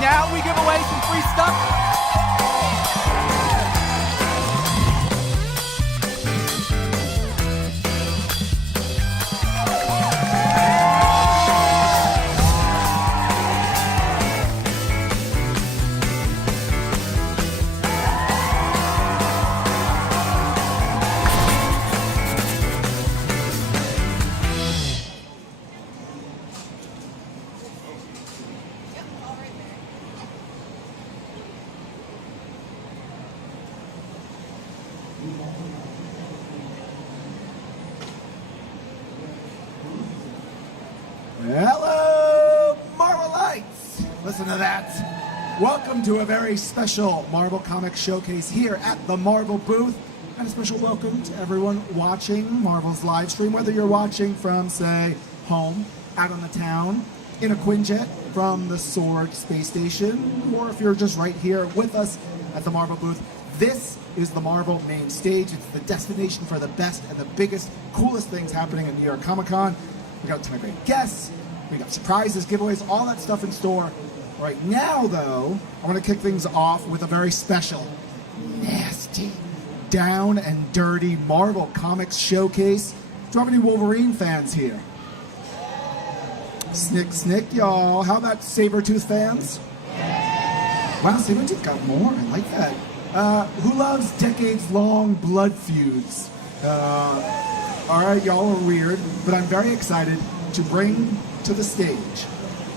now we give away some free stuff. Hello, Marvelites! Listen to that. Welcome to a very special Marvel Comics Showcase here at the Marvel booth. And a special welcome to everyone watching Marvel's live stream, whether you're watching from, say, home, out on the town, in a Quinjet from the Sword Space Station, or if you're just right here with us at the Marvel booth. This is the Marvel main stage. It's the destination for the best and the biggest, coolest things happening at New York Comic Con. We got a ton of great guests, we got surprises, giveaways, all that stuff in store. Right now, though, I want to kick things off with a very special, nasty, down and dirty Marvel Comics Showcase. Do you have any Wolverine fans here? Snick, snick, y'all. How about Sabertooth fans? Wow, Sabertooth got more. I like that. Who loves decades-long blood feuds? All right, y'all are weird, but I'm very excited to bring to the stage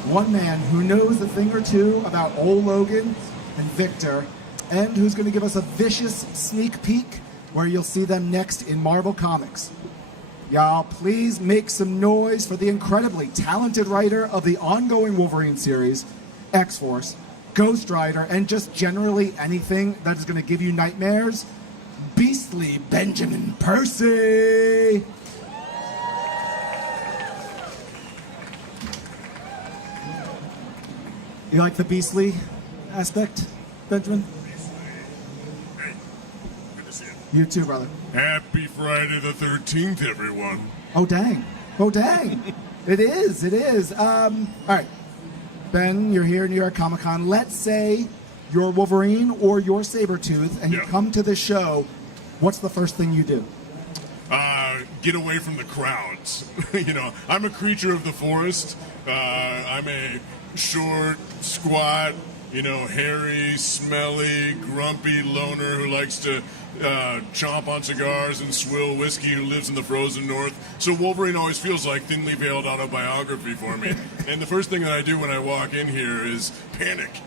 one man who knows a thing or two about old Logan and Victor, and who's going to give us a vicious sneak peek where you'll see them next in Marvel Comics. Y'all, please make some noise for the incredibly talented writer of the ongoing Wolverine series, X-Force, Ghost Rider, and just generally anything that is going to give you nightmares, Beastly Benjamin Percy. You like the beastly aspect, Benjamin? Hey, good to see you. You too, brother. Happy Friday the 13th, everyone. Oh, dang. Oh, dang. It is. It is. All right. Ben, you're here at New York Comic Con. Let's say you're Wolverine or you're Sabertooth, and you come to the show. What's the first thing you do? Get away from the crowds. You know, I'm a creature of the forest. I'm a short, squat, hairy, smelly, grumpy loner who likes to chomp on cigars and swill whiskey, who lives in the frozen north. So Wolverine always feels like thinly veiled autobiography for me. And the first thing that I do when I walk in here is panic.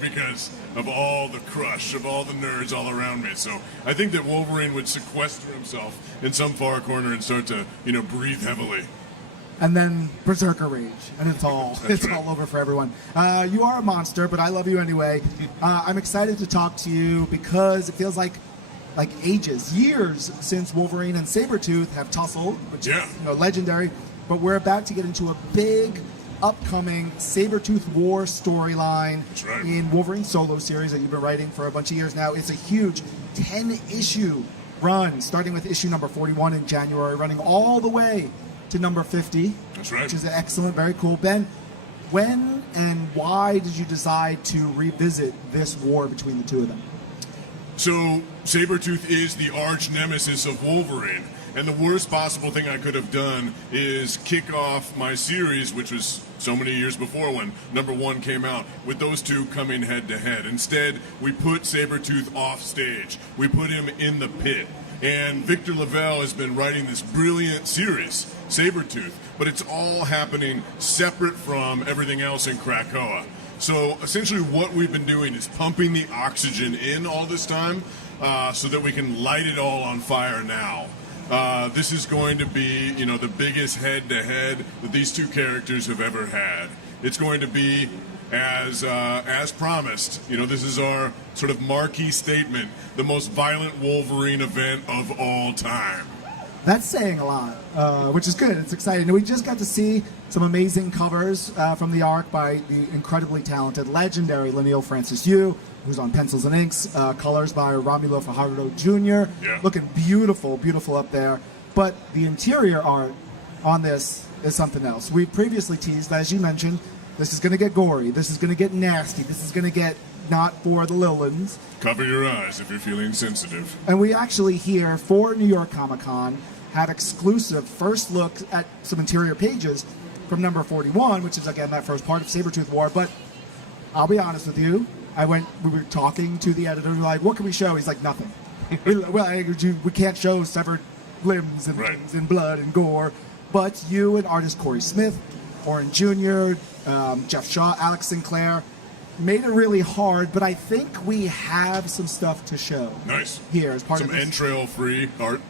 Because of all the crush of all the nerds all around me. So I think that Wolverine would sequester himself in some far corner and start to, breathe heavily. And then Berserker Rage, and it's all all over for everyone. You are a monster, but I love you anyway. I'm excited to talk to you because it feels like ages, years since Wolverine and Sabertooth have tussled, which is legendary. But we're about to get into a big, upcoming Sabertooth War storyline in Wolverine solo series that you've been writing for a bunch of years now. It's a huge 10-issue run, starting with issue number 41 in January, running all the way to number 50. That's right. Which is excellent, very cool. Ben, when and why did you decide to revisit this war between the two of them? So Sabertooth is the arch nemesis of Wolverine. And the worst possible thing I could have done is kick off my series, which was so many years before when number 1 came out, with those two coming head to head. Instead, we put Sabertooth off stage. We put him in the pit. And Victor Lavelle has been writing this brilliant series, Sabertooth, but it's all happening separate from everything else in Krakoa. So essentially what we've been doing is pumping the oxygen in all this time so that we can light it all on fire now. This is going to be, the biggest head-to-head that these two characters have ever had. It's going to be, as promised, this is our sort of marquee statement, the most violent Wolverine event of all time. That's saying a lot, which is good. It's exciting. We just got to see some amazing covers from the arc by the incredibly talented, legendary Linnell Francis Yu, who's on pencils and inks, colors by Romulo Fajardo Jr. Yeah. Looking beautiful, beautiful up there. But the interior art on this is something else. We previously teased, as you mentioned, This is going to get gory. This is going to get nasty. This is going to get not for the little ones. Cover your eyes if you're feeling sensitive. And we actually here for New York Comic Con had exclusive first look at some interior pages from number 41, which is again that first part of Sabertooth War. But I'll be honest with you, we were talking to the editor, like, what can we show? He's like, nothing. We can't show severed limbs and things and blood and gore. But you and artist Corey Smith, Oren Jr., Jeff Shaw, Alex Sinclair, made it really hard, but I think we have some stuff to show. Nice. Here as part of some entrail-free art.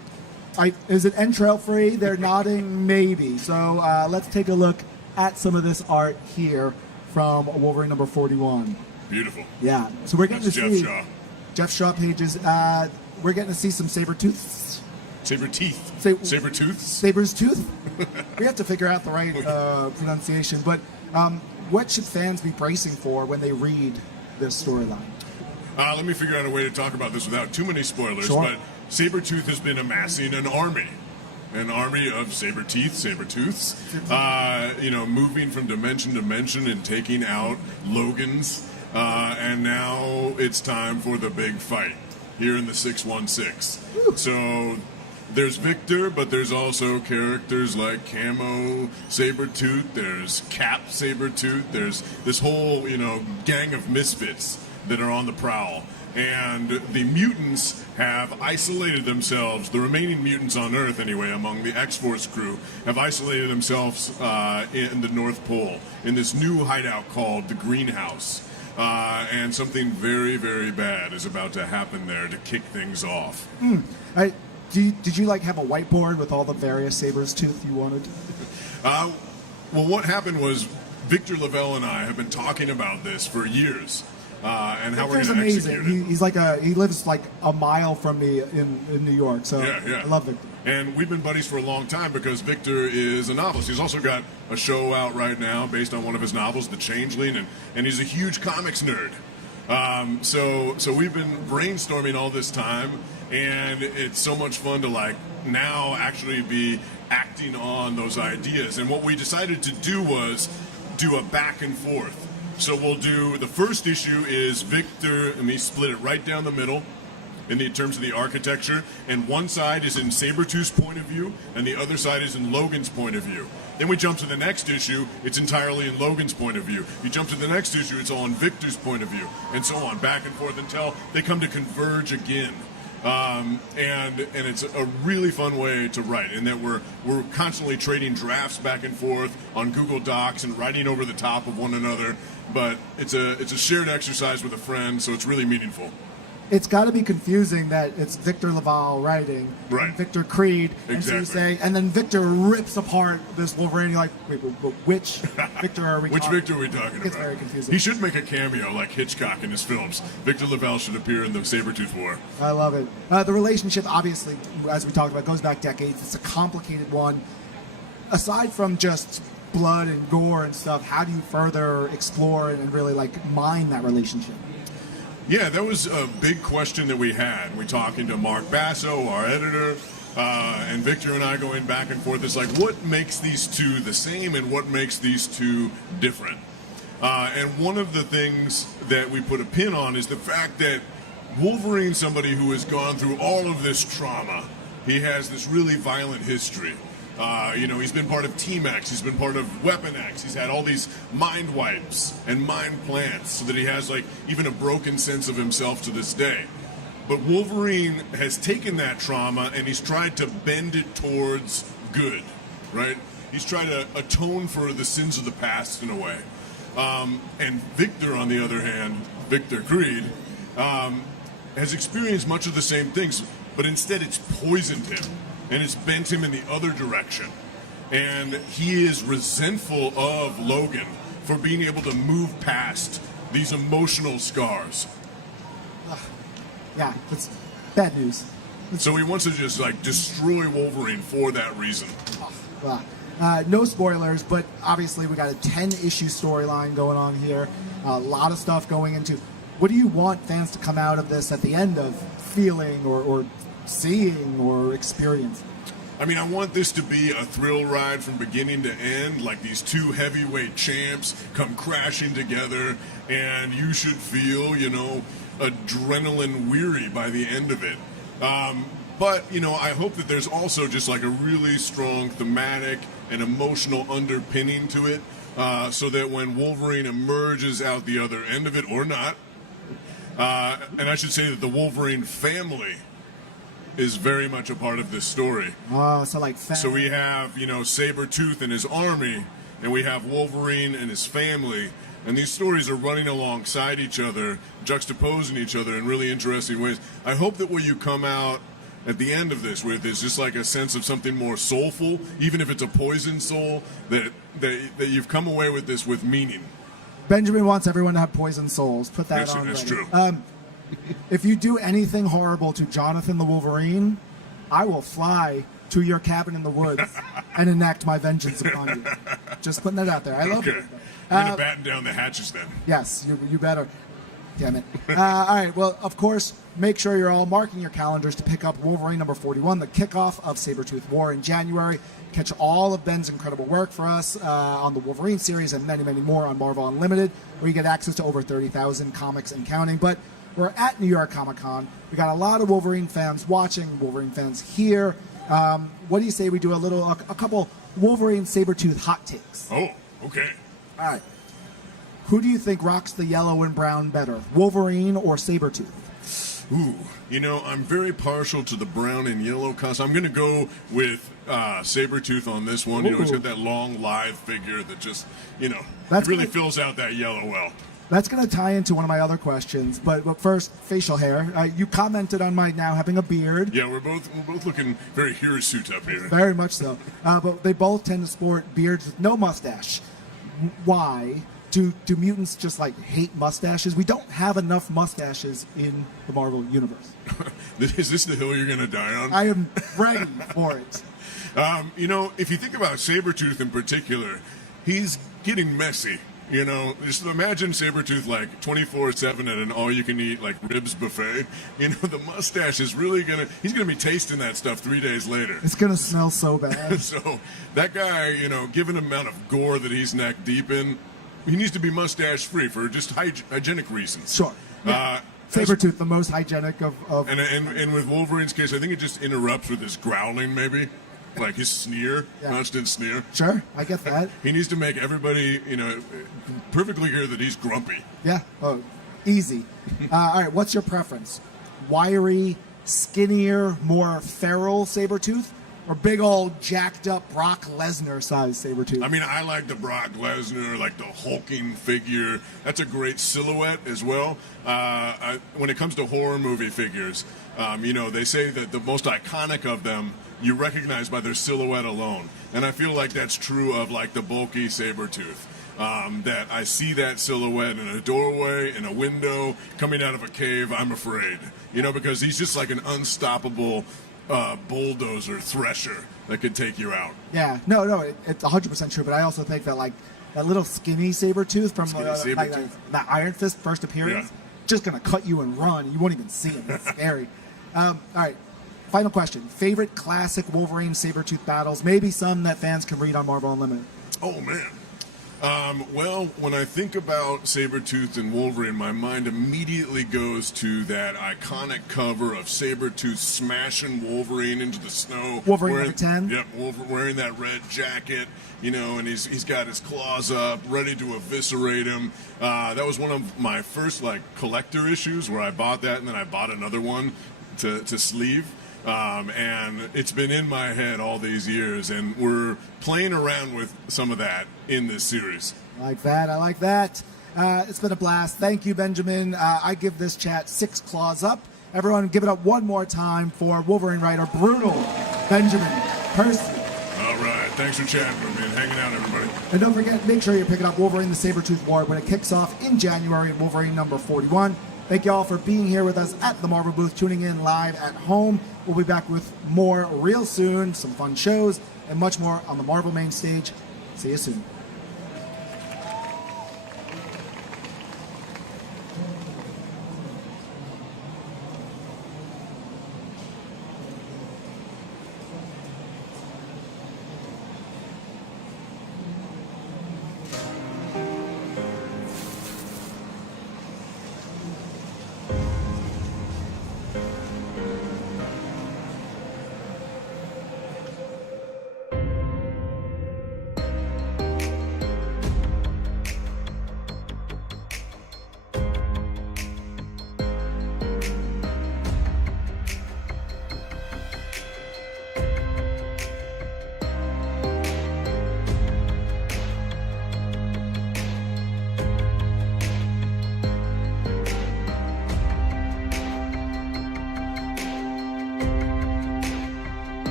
Is it entrail-free? They're nodding maybe. So let's take a look at some of this art here from Wolverine number 41. Beautiful. Yeah. So we're getting to see Jeff Shaw. Jeff Shaw pages. We're getting to see some Sabertooths. Sabertooth. Saber's tooth. We have to figure out the right pronunciation. But what should fans be bracing for when they read this storyline? Let me figure out a way to talk about this without too many spoilers. Sure. But Sabertooth has been amassing an army of Sabertooths, moving from dimension to dimension and taking out Logans. And now it's time for the big fight here in the 616. Woo. So there's Victor, but there's also characters like Camo Sabertooth, there's Cap Sabertooth, there's this whole, gang of misfits that are on the prowl. And the mutants have isolated themselves, the remaining mutants on Earth anyway, among the X-Force crew, have isolated themselves in the North Pole, in this new hideout called the Greenhouse. And something very, very bad is about to happen there to kick things off. Did you have a whiteboard with all the various Sabertooth you wanted? Well, what happened was Victor Lavelle and I have been talking about this for years. And how Victor's we're going to execute amazing. it. He lives like a mile from me in New York, so yeah. I love Victor. And we've been buddies for a long time because Victor is a novelist. He's also got a show out right now based on one of his novels, The Changeling, and he's a huge comics nerd. So we've been brainstorming all this time, and it's so much fun to now actually be acting on those ideas. And what we decided to do was do a back and forth. So we'll do, the first issue is Victor, and we split it right down the middle in terms of the architecture, and one side is in Sabertooth's point of view, and the other side is in Logan's point of view. Then we jump to the next issue, it's entirely in Logan's point of view. You jump to the next issue, it's all in Victor's point of view, and so on, back and forth until they come to converge again. And it's a really fun way to write, in that we're constantly trading drafts back and forth on Google Docs and writing over the top of one another. But it's a shared exercise with a friend, so it's really meaningful. It's got to be confusing that it's Victor Laval writing, right? And Victor Creed, exactly. And so you say, and then Victor rips apart this Wolverine. You're like, wait, but which Victor are we? Which Victor are we talking about? It's very confusing. He should make a cameo like Hitchcock in his films. Victor Laval should appear in the Sabertooth War. I love it. The relationship, obviously, as we talked about, goes back decades. It's a complicated one. Aside from just blood and gore and stuff, how do you further explore and really mine that relationship? Yeah, that was a big question that we had. We talking to Mark Basso, our editor, and Victor and I going back and forth. It's what makes these two the same and what makes these two different? And one of the things that we put a pin on is the fact that Wolverine's somebody who has gone through all of this trauma. He has this really violent history. He's been part of Team X, he's been part of Weapon X, he's had all these mind wipes and mind plants so that he has even a broken sense of himself to this day. But Wolverine has taken that trauma and he's tried to bend it towards good, right? He's tried to atone for the sins of the past in a way. And Victor, on the other hand, Victor Creed, has experienced much of the same things, but instead it's poisoned him. And it's bent him in the other direction. And he is resentful of Logan for being able to move past these emotional scars. Yeah, it's bad news. So he wants to just destroy Wolverine for that reason. No spoilers, but obviously we got a 10-issue storyline going on here. A lot of stuff going into. What do you want fans to come out of this at the end of feeling or seeing or experiencing? I mean, I want this to be a thrill ride from beginning to end, like these two heavyweight champs come crashing together, and you should feel, adrenaline weary by the end of it. But, I hope that there's also just like a really strong thematic and emotional underpinning to it, so that when Wolverine emerges out the other end of it, or not, and I should say that the Wolverine family is very much a part of this story. Oh, so like So we have, Sabertooth and his army, and we have Wolverine and his family, and these stories are running alongside each other, juxtaposing each other in really interesting ways. I hope that what you come out at the end of this with is just like a sense of something more soulful, even if it's a poison soul, that you've come away with this with meaning. Benjamin wants everyone to have poison souls. Put that on. That's ready. true. If you do anything horrible to Jonathan the Wolverine, I will fly to your cabin in the woods and enact my vengeance upon you. Just putting that out there. I love it. I'm gonna batten down the hatches then. Yes, you better. Damn it. All right, well, of course, make sure you're all marking your calendars to pick up Wolverine number 41, the kickoff of Sabertooth War in January. Catch all of Ben's incredible work for us on the Wolverine series and many, many more on Marvel Unlimited, where you get access to over 30,000 comics and counting. But we're at New York Comic Con. We got a lot of Wolverine fans watching, Wolverine fans here. What do you say we do a couple Wolverine Sabertooth hot takes? Oh, okay. All right. Who do you think rocks the yellow and brown better, Wolverine or Sabertooth? Ooh, I'm very partial to the brown and yellow costume. I'm going to go with Sabertooth on this one. He's got that long, lithe figure that just, really fills out that yellow well. That's going to tie into one of my other questions, but first, facial hair. You commented on my now having a beard. Yeah, we're both looking very hirsute up here. Very much so. But they both tend to sport beards with no mustache. Why? Do mutants just like hate mustaches? We don't have enough mustaches in the Marvel universe. Is this the hill you're going to die on? I am ready for it. If you think about Sabertooth in particular, he's getting messy. Just imagine Sabertooth like 24/7 at an all-you-can-eat like ribs buffet. The mustache is really he's gonna be tasting that stuff 3 days later. It's gonna smell so bad. So that guy, given the amount of gore that he's neck deep in, he needs to be mustache free for just hygienic reasons. Sure. Yeah. Sabertooth, the most hygienic of. And with Wolverine's case, I think it just interrupts with his growling, maybe. Like his sneer, constant sneer. Sure, I get that. He needs to make everybody, perfectly clear that he's grumpy. Yeah, easy. All right, what's your preference? Wiry, skinnier, more feral Sabertooth, or big old jacked up Brock Lesnar size Sabertooth? I mean, I like the Brock Lesnar, like the hulking figure. That's a great silhouette as well. When it comes to horror movie figures, they say that the most iconic of them you recognize by their silhouette alone. And I feel like that's true of like the bulky Sabertooth. That I see that silhouette in a doorway, in a window, coming out of a cave, I'm afraid. Because he's just like an unstoppable bulldozer, thresher that could take you out. Yeah, no, it's 100% true. But I also think that like that little skinny Sabertooth from the Iron Fist first appearance, just gonna cut you and run. You won't even see him. It's scary. All right. Final question. Favorite classic Wolverine Sabertooth battles? Maybe some that fans can read on Marvel Unlimited. Oh, man. Well, when I think about Sabertooth and Wolverine, my mind immediately goes to that iconic cover of Sabertooth smashing Wolverine into the snow. Wolverine number 10? Yep, wearing that red jacket, and he's got his claws up, ready to eviscerate him. That was one of my first, collector issues where I bought that and then I bought another one to sleeve. And it's been in my head all these years, and we're playing around with some of that in this series. I like that. It's been a blast. Thank you, Benjamin. I give this chat 6 claws up. Everyone, give it up one more time for Wolverine writer Brutal Benjamin Percy. All right. Thanks for chatting with me and hanging out, everybody. And don't forget, make sure you're picking up Wolverine the Sabertooth War when it kicks off in January in Wolverine number 41. Thank you all for being here with us at the Marvel booth, tuning in live at home. We'll be back with more real soon, some fun shows, and much more on the Marvel main stage. See you soon.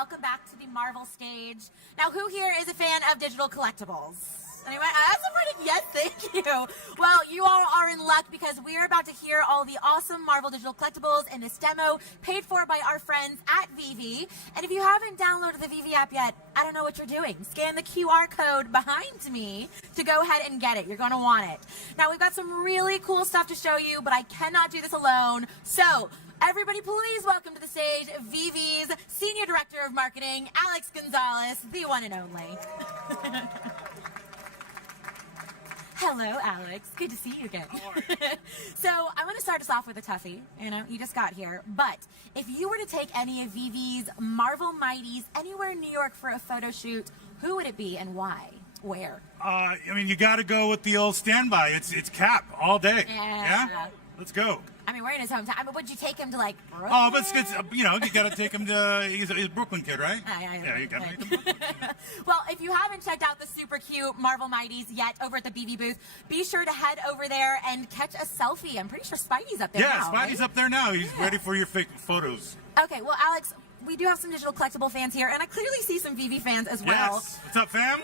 welcome back to the Marvel stage. Now, who here is a fan of digital collectibles? Anyone? Yes, thank you. Well, you all are in luck because we are about to hear all the awesome Marvel digital collectibles in this demo paid for by our friends at VV. And if you haven't downloaded the VV app yet, I don't know what you're doing. Scan the QR code behind me to go ahead and get it. You're going to want it. Now, we've got some really cool stuff to show you, but I cannot do this alone. So, everybody, please welcome to the stage VV's Senior Director of Marketing, Alex Gonzalez, the one and only. Hello, Alex. Good to see you again. So I want to start us off with a toughie. You know, you just got here. But if you were to take any of VV's Marvel Mighties anywhere in New York for a photo shoot, who would it be and why? Where? I mean, you got to go with the old standby. It's Cap all day. Yeah. Let's go. I mean, we're in his hometown. I mean, would you take him to, like, Brooklyn? Oh, but it's you know, you got to take him to, he's a Brooklyn kid, right? Yeah, you got to take him. Well, if you haven't checked out the super cute Marvel Mighties yet over at the BB booth, be sure to head over there and catch a selfie. I'm pretty sure Spidey's up there now. Yeah, Spidey's up there now. He's ready for your fake photos. Okay, well, Alex, we do have some digital collectible fans here, and I clearly see some VV fans as well. Yes. What's up, fam?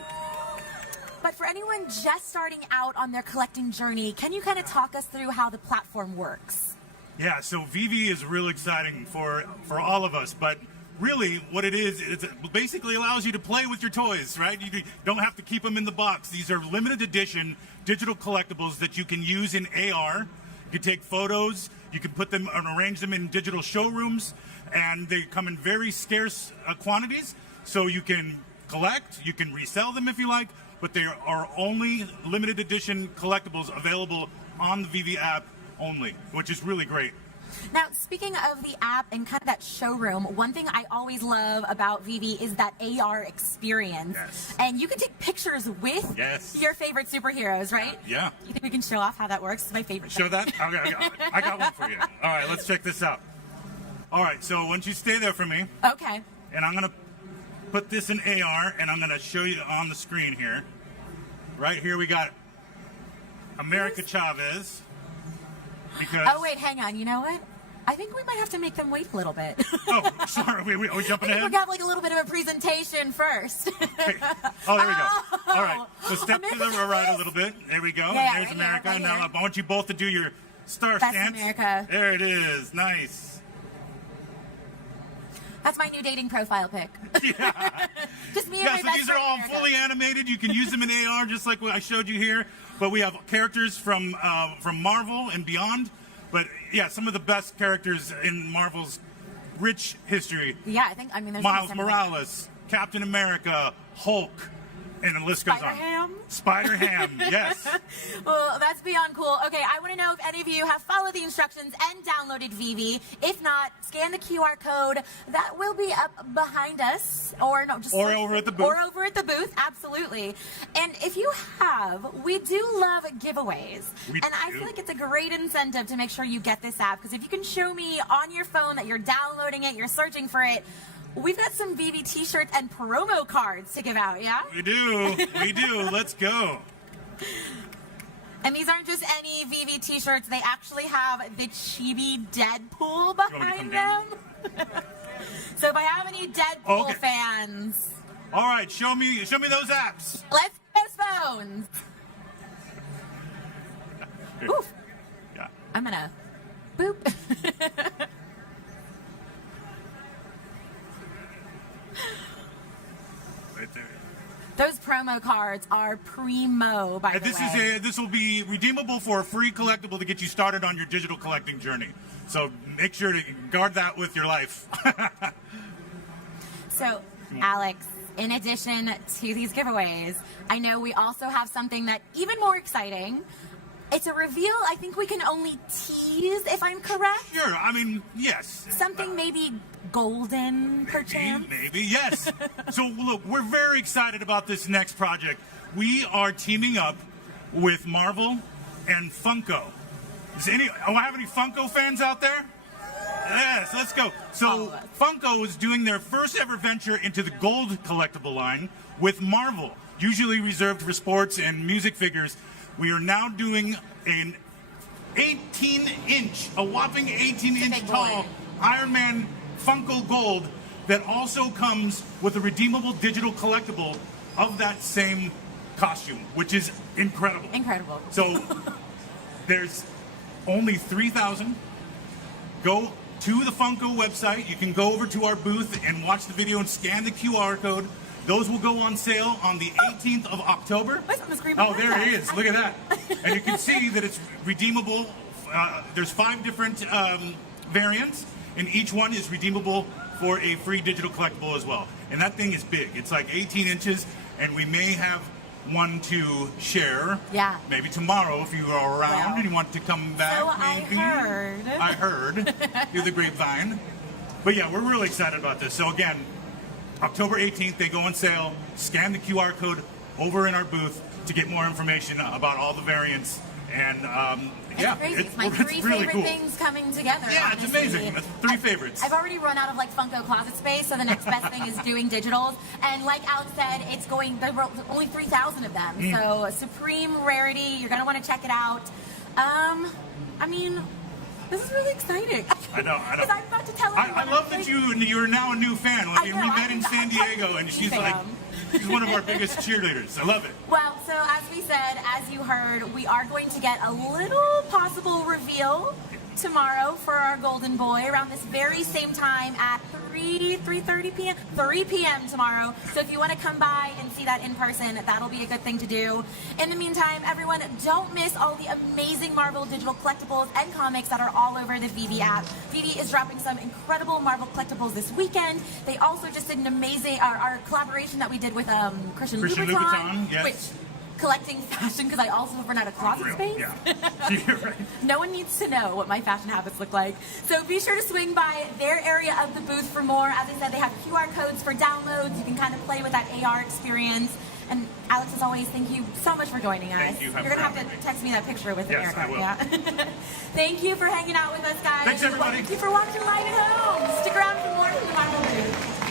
But for anyone just starting out on their collecting journey, can you kind of talk us through how the platform works? Yeah, so VV is real exciting for all of us, but really what it is it basically allows you to play with your toys, right? You don't have to keep them in the box. These are limited edition digital collectibles that you can use in AR. You can take photos, you can put them and arrange them in digital showrooms, and they come in very scarce quantities, so you can collect, you can resell them if you like, but there are only limited edition collectibles available on the VV app only, which is really great. Now, speaking of the app and kind of that showroom, one thing I always love about VV is that AR experience. Yes. And you can take pictures with your favorite superheroes, right? Yeah. You think we can show off how that works? It's my favorite thing. Show that? Okay, I got one for you. All right, let's check this out. All right, so once you stay there for me. Okay. And I'm going to put this in AR, and I'm going to show you on the screen here. Right here we got America Chavez. Because... Oh, wait, hang on. You know what? I think we might have to make them wait a little bit. Oh, sorry. Are we jumping ahead? We're going to have like a little bit of a presentation first. Okay. Oh, there we go. All right. So step America to the right a little bit. There we go. Yeah, There's right America. here, right Now here. I want you both to do your star That's stance. America. There it is. Nice. That's my new dating profile pic. Yeah. Just me and Yeah, my so best these are friend, all America. fully animated. You can use them in AR just like what I showed you here. But we have characters from Marvel and beyond. But yeah, some of the best characters in Marvel's rich history. Yeah, I mean, there's Miles some- Morales, Captain America, Hulk, and the list goes on. Spider-Ham, yes. Well, that's beyond cool. Okay, I want to know if any of you have followed the instructions and downloaded VV. If not, scan the QR code. That will be up behind us. Or over at the booth. Or over at the booth, absolutely. And if you have, we do love giveaways. I feel like it's a great incentive to make sure you get this app. Because if you can show me on your phone that you're downloading it, you're searching for it, we've got some VV t-shirts and promo cards to give out, yeah? We do. Let's go. And these aren't just any VV t-shirts. They actually have the chibi Deadpool behind them. So if I have any Deadpool fans... All right, show me those apps. Let's go phones. Oof. Yeah. I'm gonna boop. Right there. Those promo cards are primo, by the way. This will be redeemable for a free collectible to get you started on your digital collecting journey. So make sure to guard that with your life. So, Alex, in addition to these giveaways, I know we also have something that even more exciting. It's a reveal I think we can only tease, if I'm correct. Sure, I mean, yes. Something maybe golden, perchance? Maybe, yes. So, look, we're very excited about this next project. We are teaming up with Marvel and Funko. I have any Funko fans out there? Yes, let's go. So, Funko is doing their first ever venture into the gold collectible line with Marvel, usually reserved for sports and music figures. We are now doing an 18-inch, a whopping 18-inch tall Iron Man Funko Gold that also comes with a redeemable digital collectible of that same costume, which is incredible. Incredible. So there's only 3,000. Go to the Funko website. You can go over to our booth and watch the video and scan the QR code. Those will go on sale on the 18th of October. What's on the screen Oh, behind there it us? is. Look at that. And you can see that it's redeemable. There's 5 different variants, and each one is redeemable for a free digital collectible as well. And that thing is big. It's like 18 inches, and we may have one to share. Yeah. Maybe tomorrow if you are around Well, and you want to come back. so maybe. I heard. Through the grapevine. But yeah, we're really excited about this. So again, October 18th, they go on sale. Scan the QR code over in our booth to get more information about all the variants. And yeah, Crazy. It's my it's 3 really favorite cool. things coming together. Yeah, it's honestly. amazing. That's 3 favorites. I've already run out of like Funko closet space, so the next best thing is doing digitals. And like Alex said, it's going. There were only 3,000 of them, so a supreme rarity. You're gonna want to check it out. I mean, this is really exciting. I know. Because I'm about to tell everyone. I love that you're now a new fan. Like, I know, we met I'm in not- San Diego, and she's like, she's one of our biggest cheerleaders. I love it. Well, so as we said, as you heard, we are going to get a little possible reveal tomorrow for our golden boy around this very same time at 3:30 p.m. 3 p.m. tomorrow. So if you want to come by and see that in person, that'll be a good thing to do. In the meantime, everyone, don't miss all the amazing Marvel digital collectibles and comics that are all over the VV app. VV is dropping some incredible Marvel collectibles this weekend. They also just did an amazing our collaboration that we did with Christian Louboutin, yes. which collecting fashion because I also have run out of closet space. Yeah. You're right. No one needs to know what my fashion habits look like. So be sure to swing by their area of the booth for more. As I said, they have QR codes for downloads. You can kind of play with that AR experience. And Alex, as always, thank you so much for joining us. Thank you. You're going to have to text me that picture with the Yes, haircut. I will. Yeah. Thank you for hanging out with us, guys. Thanks, everybody. Thank you for watching live at home. Stick around for more from the Marvel booth.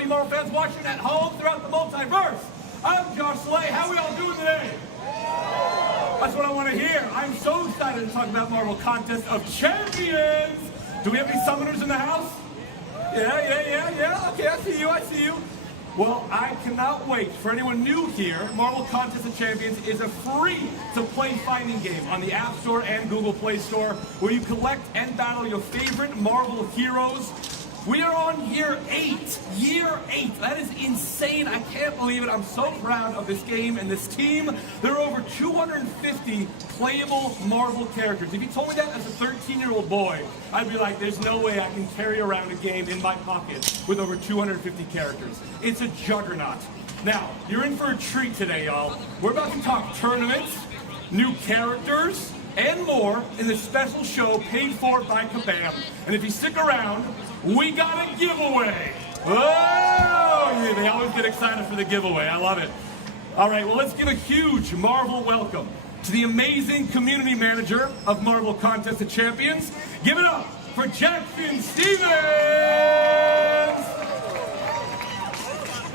all you Marvel fans watching at home throughout the multiverse. I'm Josh Slay. How we all doing today? That's what I want to hear. I'm so excited to talk about Marvel Contest of Champions. Do we have any summoners in the house? Yeah. Okay, I see you. Well, I cannot wait. For anyone new here, Marvel Contest of Champions is a free-to-play fighting game on the App Store and Google Play Store where you collect and battle your favorite Marvel heroes. We are on year 8. Year 8. That is insane. I can't believe it. I'm so proud of this game and this team. There are over 250 playable Marvel characters. If you told me that as a 13-year-old boy, I'd be like, there's no way I can carry around a game in my pocket with over 250 characters. It's a juggernaut. Now, you're in for a treat today, y'all. We're about to talk tournaments, new characters, and more in this special show paid for by Kabam. And if you stick around, we got a giveaway. Oh, yeah, they always get excited for the giveaway. I love it. All right, well, let's give a huge Marvel welcome to the amazing community manager of Marvel Contest of Champions. Give it up for Jackson Stevens.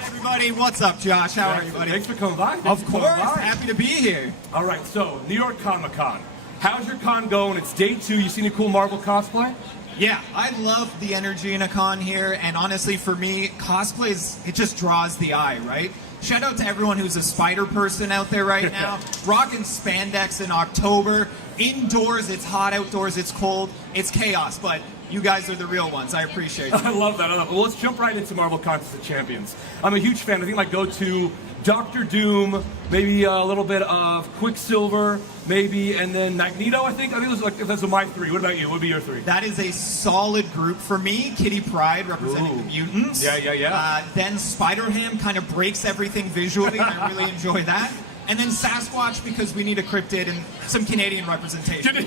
Everybody, what's up, Josh? How are you, buddy? Thanks for coming by. Of course, happy to be here. All right, so New York Comic-Con. How's your con going? It's day 2. You see any cool Marvel cosplay? Yeah, I love the energy in a con here, and honestly, for me, cosplay it just draws the eye, right? Shout out to everyone who's a spider person out there right now, rocking spandex in October. Indoors, it's hot. Outdoors, it's cold. It's chaos, but you guys are the real ones. I appreciate it. I love that. Well, let's jump right into Marvel Contest of Champions. I'm a huge fan. I think I go to Doctor Doom, maybe a little bit of Quicksilver, maybe, and then Magneto, I think those are my 3. What about you? What would be your 3? That is a solid group for me. Kitty Pryde representing the mutants. Yeah. Then Spider-Ham kind of breaks everything visually, and I really enjoy that. And then Sasquatch because we need a cryptid and some Canadian representation.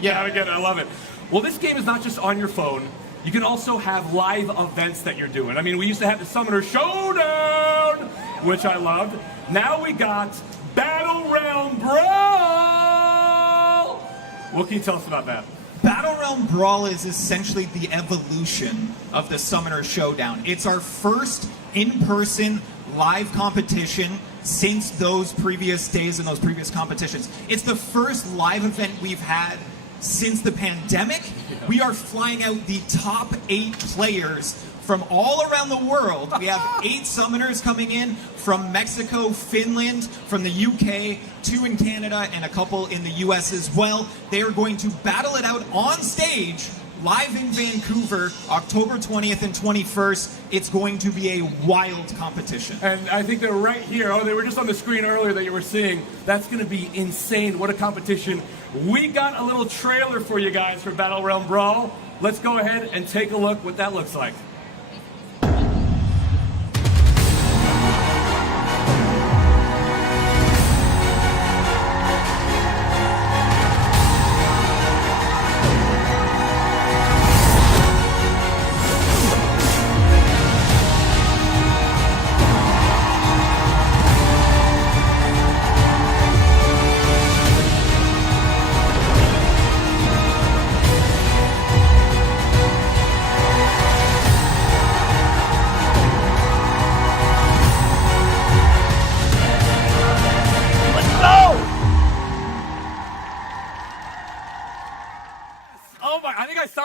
Yeah, again, I love it. Well, this game is not just on your phone. You can also have live events that you're doing. I mean, we used to have the Summoner Showdown, which I loved. Now we got Battle Realm Brawl. What can you tell us about that? Battle Realm Brawl is essentially the evolution of the Summoner Showdown. It's our first in-person live competition since those previous days and those previous competitions. It's the first live event we've had since the pandemic. We are flying out the top 8 players from all around the world. We have 8 summoners coming in from Mexico, Finland, from the UK, 2 in Canada, and a couple in the US as well. They are going to battle it out on stage live in Vancouver, October 20th and 21st. It's going to be a wild competition. And I think they're right here. Oh, they were just on the screen earlier that you were seeing. That's going to be insane. What a competition. We got a little trailer for you guys for Battle Realm Brawl. Let's go ahead and take a look what that looks like.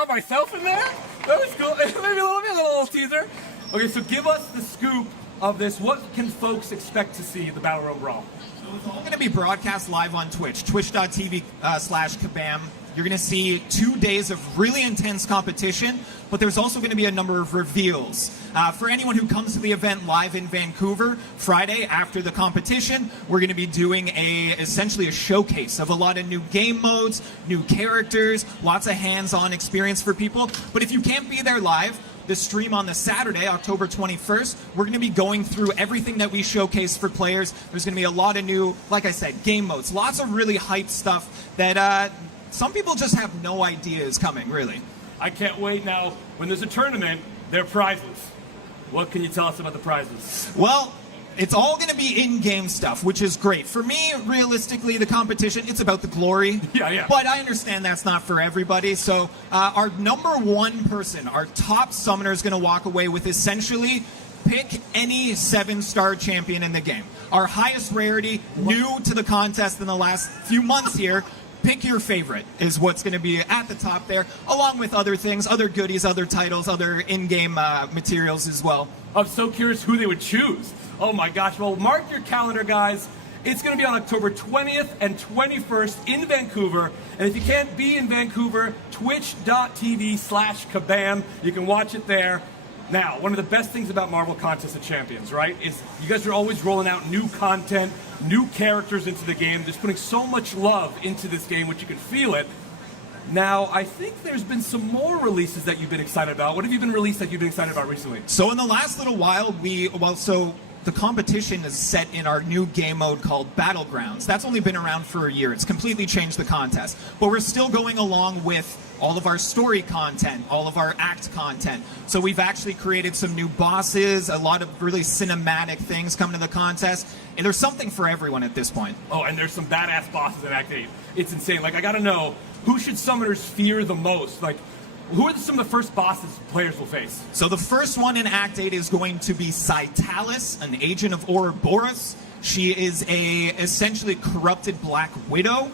Myself in there? That was cool. Maybe a little teaser. Okay, so give us the scoop of this. What can folks expect to see at the Battle Realm Brawl? So it's all going to be broadcast live on Twitch, twitch.tv/Kabam. You're going to see 2 days of really intense competition, but there's also going to be a number of reveals. For anyone who comes to the event live in Vancouver, Friday after the competition, we're going to be doing essentially a showcase of a lot of new game modes, new characters, lots of hands-on experience for people. But if you can't be there live, the stream on the Saturday, October 21st, we're going to be going through everything that we showcase for players. There's going to be a lot of new, like I said, game modes, lots of really hyped stuff that some people just have no idea is coming, really. I can't wait. Now, when there's a tournament, there are prizes. What can you tell us about the prizes? Well, it's all going to be in-game stuff, which is great. For me, realistically, the competition, it's about the glory. Yeah. But I understand that's not for everybody. So our number 1 person, our top summoner, is going to walk away with essentially pick any 7-star champion in the game. Our highest rarity, new to the contest in the last few months here. Pick your favorite is what's going to be at the top there, along with other things, other goodies, other titles, other in-game materials as well. I'm so curious who they would choose. Oh my gosh. Well, mark your calendar, guys. It's going to be on October 20th and 21st in Vancouver. And if you can't be in Vancouver, twitch.tv/kabam. You can watch it there. Now, one of the best things about Marvel Contest of Champions, right, is you guys are always rolling out new content, new characters into the game. Just putting so much love into this game, which you can feel it. Now, I think there's been some more releases that you've been excited about. What have you been released that you've been excited about recently? So in the last little while, the competition is set in our new game mode called Battlegrounds. That's only been around for a year. It's completely changed the contest. But we're still going along with all of our story content, all of our act content. So we've actually created some new bosses, a lot of really cinematic things coming to the contest. And there's something for everyone at this point. Oh, and there's some badass bosses in Act 8. It's insane. Like, I gotta know, who should summoners fear the most? Like, who are some of the first bosses players will face? So the first one in Act 8 is going to be Cytalis, an agent of Ouroboros. She is a essentially corrupted Black Widow.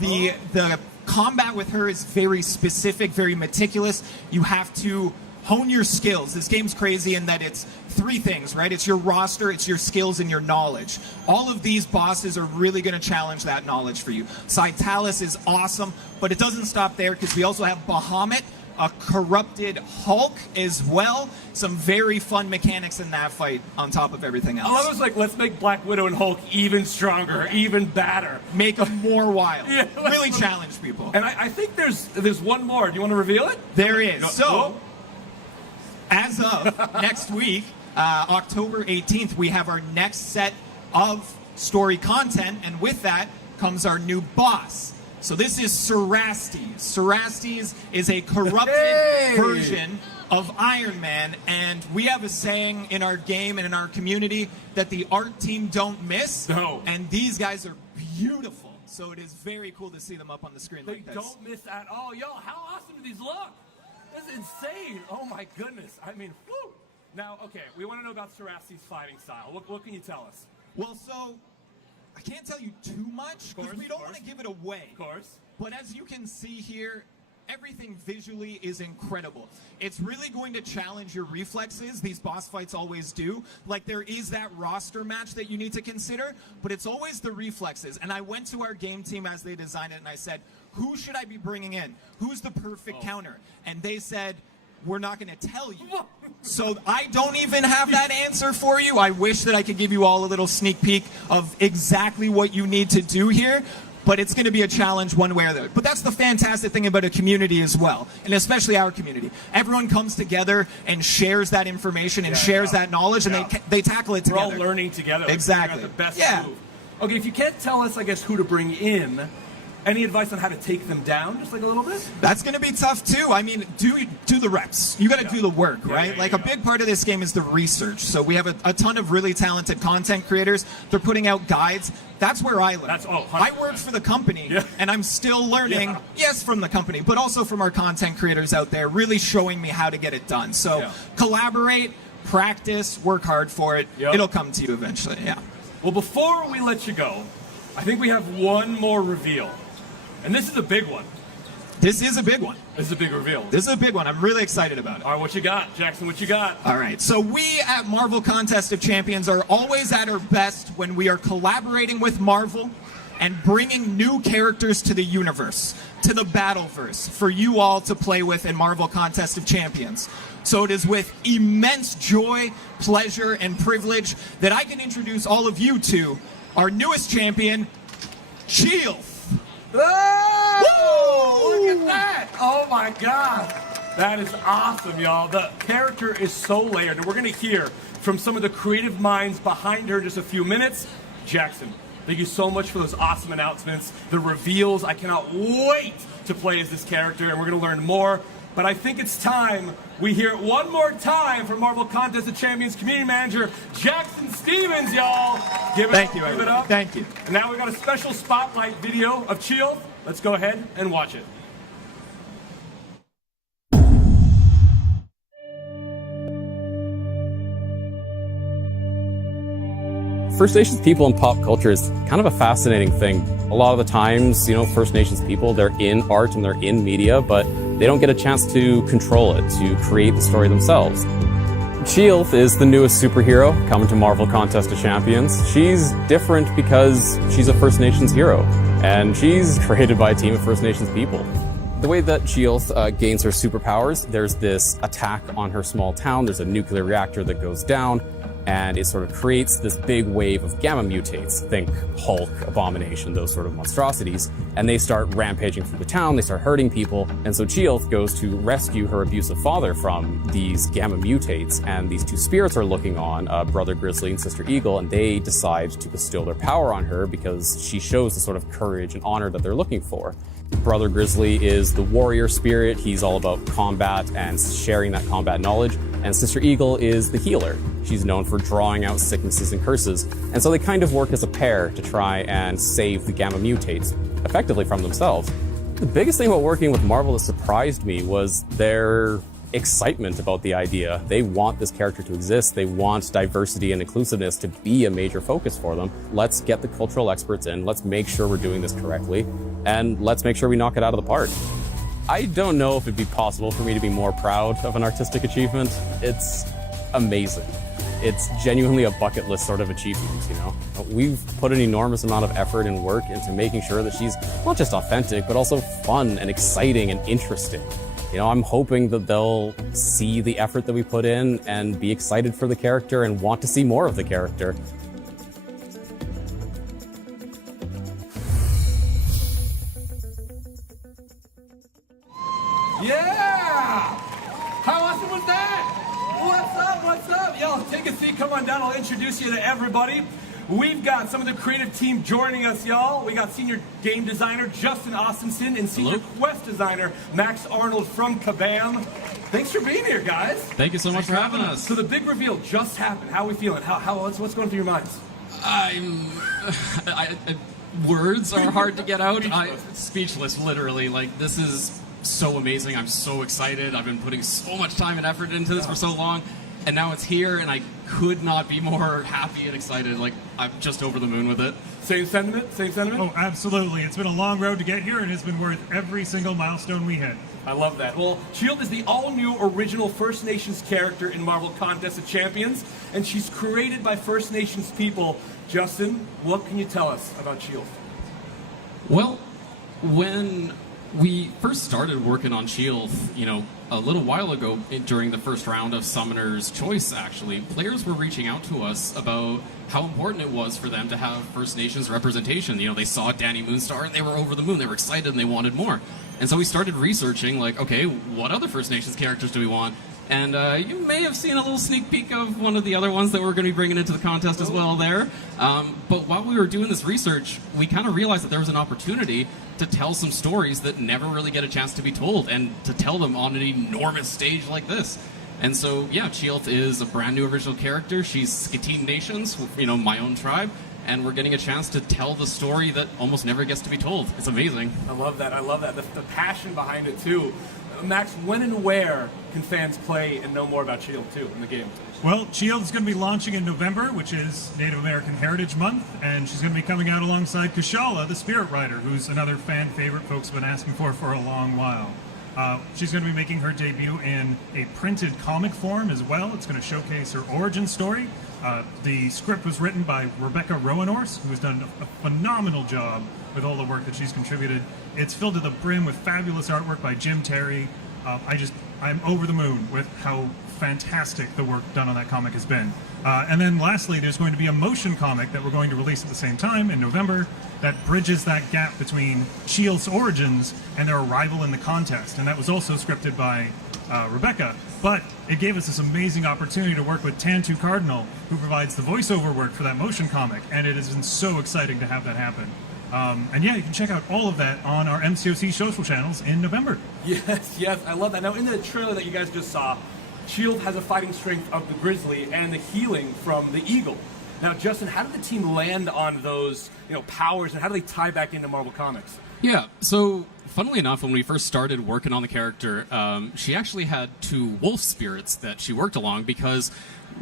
The combat with her is very specific, very meticulous. You have to hone your skills. This game's crazy in that it's 3 things, right? It's your roster, it's your skills, and your knowledge. All of these bosses are really going to challenge that knowledge for you. Cytalis is awesome, but it doesn't stop there because we also have Bahamut, a corrupted Hulk as well. Some very fun mechanics in that fight on top of everything else. I was like, let's make Black Widow and Hulk even stronger, even badder. Make them more wild. Yeah, really challenge people. And I think there's one more. Do you want to reveal it? There is. No, so, as of next week, October 18th, we have our next set of story content, and with that comes our new boss. So this is Cerastes. Cerastes is a corrupted version of Iron Man, and we have a saying in our game and in our community that the art team don't miss. No. And these guys are beautiful. So it is very cool to see them up on the screen They like this. don't miss at all. Yo, how awesome do these look? That's insane. Oh my goodness. I mean, whew. Now, okay, we want to know about Cerastes' fighting style. What can you tell us? Well, so I can't tell you too much because we don't want to give it away. Of course. But as you can see here, everything visually is incredible. It's really going to challenge your reflexes. These boss fights always do. Like, there is that roster match that you need to consider, but it's always the reflexes. And I went to our game team as they designed it, and I said, who should I be bringing in? Who's the perfect counter? And they said, we're not going to tell you. So I don't even have that answer for you. I wish that I could give you all a little sneak peek of exactly what you need to do here, but it's going to be a challenge one way or the other. But that's the fantastic thing about a community as well, and especially our community. Everyone comes together and shares that information and shares that knowledge, and they tackle it together. We're all learning together. Exactly. The best move. Okay, if you can't tell us, I guess, who to bring in, any advice on how to take them down, just like a little bit? That's going to be tough, too. I mean, do the reps. You got to do the work, right? Like, a big part of this game is the research. So we have a ton of really talented content creators. They're putting out guides. That's where I learn. I work for the company, and I'm still learning, yes, from the company, but also from our content creators out there, really showing me how to get it done. So collaborate, practice, work hard for it. It'll come to you eventually, Well, before we let you go, I think we have one more reveal. And this is a big one. This is a big one. This is a big reveal. This is a big one. I'm really excited about it. All right, what you got? Jackson, what you got? All right, so we at Marvel Contest of Champions are always at our best when we are collaborating with Marvel and bringing new characters to the universe, to the Battleverse, for you all to play with in Marvel Contest of Champions. So it is with immense joy, pleasure, and privilege that I can introduce all of you to our newest champion, Shield. Oh, look at that! Oh my God, that is awesome, y'all. The character is so layered, and we're gonna hear from some of the creative minds behind her in just a few minutes. Jackson, thank you so much for those awesome announcements, the reveals. I cannot wait to play as this character, and we're gonna learn more. But I think it's time we hear it one more time from Marvel Contest of Champions community manager Jackson Stevens, y'all. Give it up. Thank you. And now we got a special spotlight video of Shield. Let's go ahead and watch it. First Nations people in pop culture is kind of a fascinating thing. A lot of the times, First Nations people, they're in art and they're in media, but they don't get a chance to control it, to create the story themselves. Chilth is the newest superhero coming to Marvel Contest of Champions. She's different because she's a First Nations hero, and she's created by a team of First Nations people. The way that Chilth gains her superpowers, there's this attack on her small town, there's a nuclear reactor that goes down, and it sort of creates this big wave of gamma mutates. Think Hulk, Abomination, those sort of monstrosities. And they start rampaging through the town, they start hurting people. And so Chilth goes to rescue her abusive father from these gamma mutates. And these two spirits are looking on, Brother Grizzly and Sister Eagle, and they decide to bestow their power on her because she shows the sort of courage and honor that they're looking for. Brother Grizzly is the warrior spirit. He's all about combat and sharing that combat knowledge. And Sister Eagle is the healer. She's known for drawing out sicknesses and curses. And so they kind of work as a pair to try and save the gamma mutates effectively from themselves. The biggest thing about working with Marvel that surprised me was their excitement about the idea. They want this character to exist. They want diversity and inclusiveness to be a major focus for them. Let's get the cultural experts in. Let's make sure we're doing this correctly. And let's make sure we knock it out of the park. I don't know if it'd be possible for me to be more proud of an artistic achievement. It's amazing. It's genuinely a bucket list sort of achievement, We've put an enormous amount of effort and work into making sure that she's not just authentic, but also fun and exciting and interesting. I'm hoping that they'll see the effort that we put in and be excited for the character and want to see more of the character. Yeah! How awesome was that? What's up? Y'all take a seat, come on down, I'll introduce you to everybody. We've got some of the creative team joining us, y'all. We got senior game designer Justin Austinson and senior quest designer Max Arnold from Kabam. Thanks for being here, guys. Thank you so much for having us. So the big reveal just happened. How are we feeling? What's going through your minds? Words are hard to get out. Speechless, literally. This is so amazing. I'm so excited. I've been putting so much time and effort into this for so long, and now it's here, and I could not be more happy and excited. I'm just over the moon with it. Same sentiment? Oh, absolutely. It's been a long road to get here, and it's been worth every single milestone we hit. I love that. Well, Chilth is the all-new original First Nations character in Marvel Contest of Champions, and she's created by First Nations people. Justin, what can you tell us about Chilth? Well, when we first started working on Chilth, a little while ago during the first round of Summoner's Choice, actually, players were reaching out to us about how important it was for them to have First Nations representation. They saw Danny Moonstar and they were over the moon. They were excited and they wanted more. And so we started researching, okay, what other First Nations characters do we want? And you may have seen a little sneak peek of one of the other ones that we're going to be bringing into the contest as well there. But while we were doing this research, we kind of realized that there was an opportunity to tell some stories that never really get a chance to be told, and to tell them on an enormous stage like this. And so, yeah, Chilth is a brand new original character. She's Skatine Nations, my own tribe. And we're getting a chance to tell the story that almost never gets to be told. It's amazing. I love that. The passion behind it, too. Max, when and where can fans play and know more about Chilth, too, in the game? Well, Chilth is going to be launching in November, which is Native American Heritage Month, and she's going to be coming out alongside Kushala, the Spirit Rider, who's another fan favorite folks have been asking for a long while. She's going to be making her debut in a printed comic form as well. It's going to showcase her origin story. The script was written by Rebecca Rowanors, who has done a phenomenal job with all the work that she's contributed. It's filled to the brim with fabulous artwork by Jim Terry. I'm over the moon with how fantastic the work done on that comic has been. And then lastly, there's going to be a motion comic that we're going to release at the same time in November that bridges that gap between Chilth's origins and their arrival in the contest. And that was also scripted by Rebecca. But it gave us this amazing opportunity to work with Tantu Cardinal, who provides the voiceover work for that motion comic. And it has been so exciting to have that happen. And yeah, you can check out all of that on our MCOC social channels in November. Yes, I love that. Now, in the trailer that you guys just saw, Chilth has a fighting strength of the Grizzly and the healing from the Eagle. Now, Justin, how did the team land on those, powers, and how do they tie back into Marvel Comics? Yeah, so funnily enough, when we first started working on the character, she actually had 2 wolf spirits that she worked along, because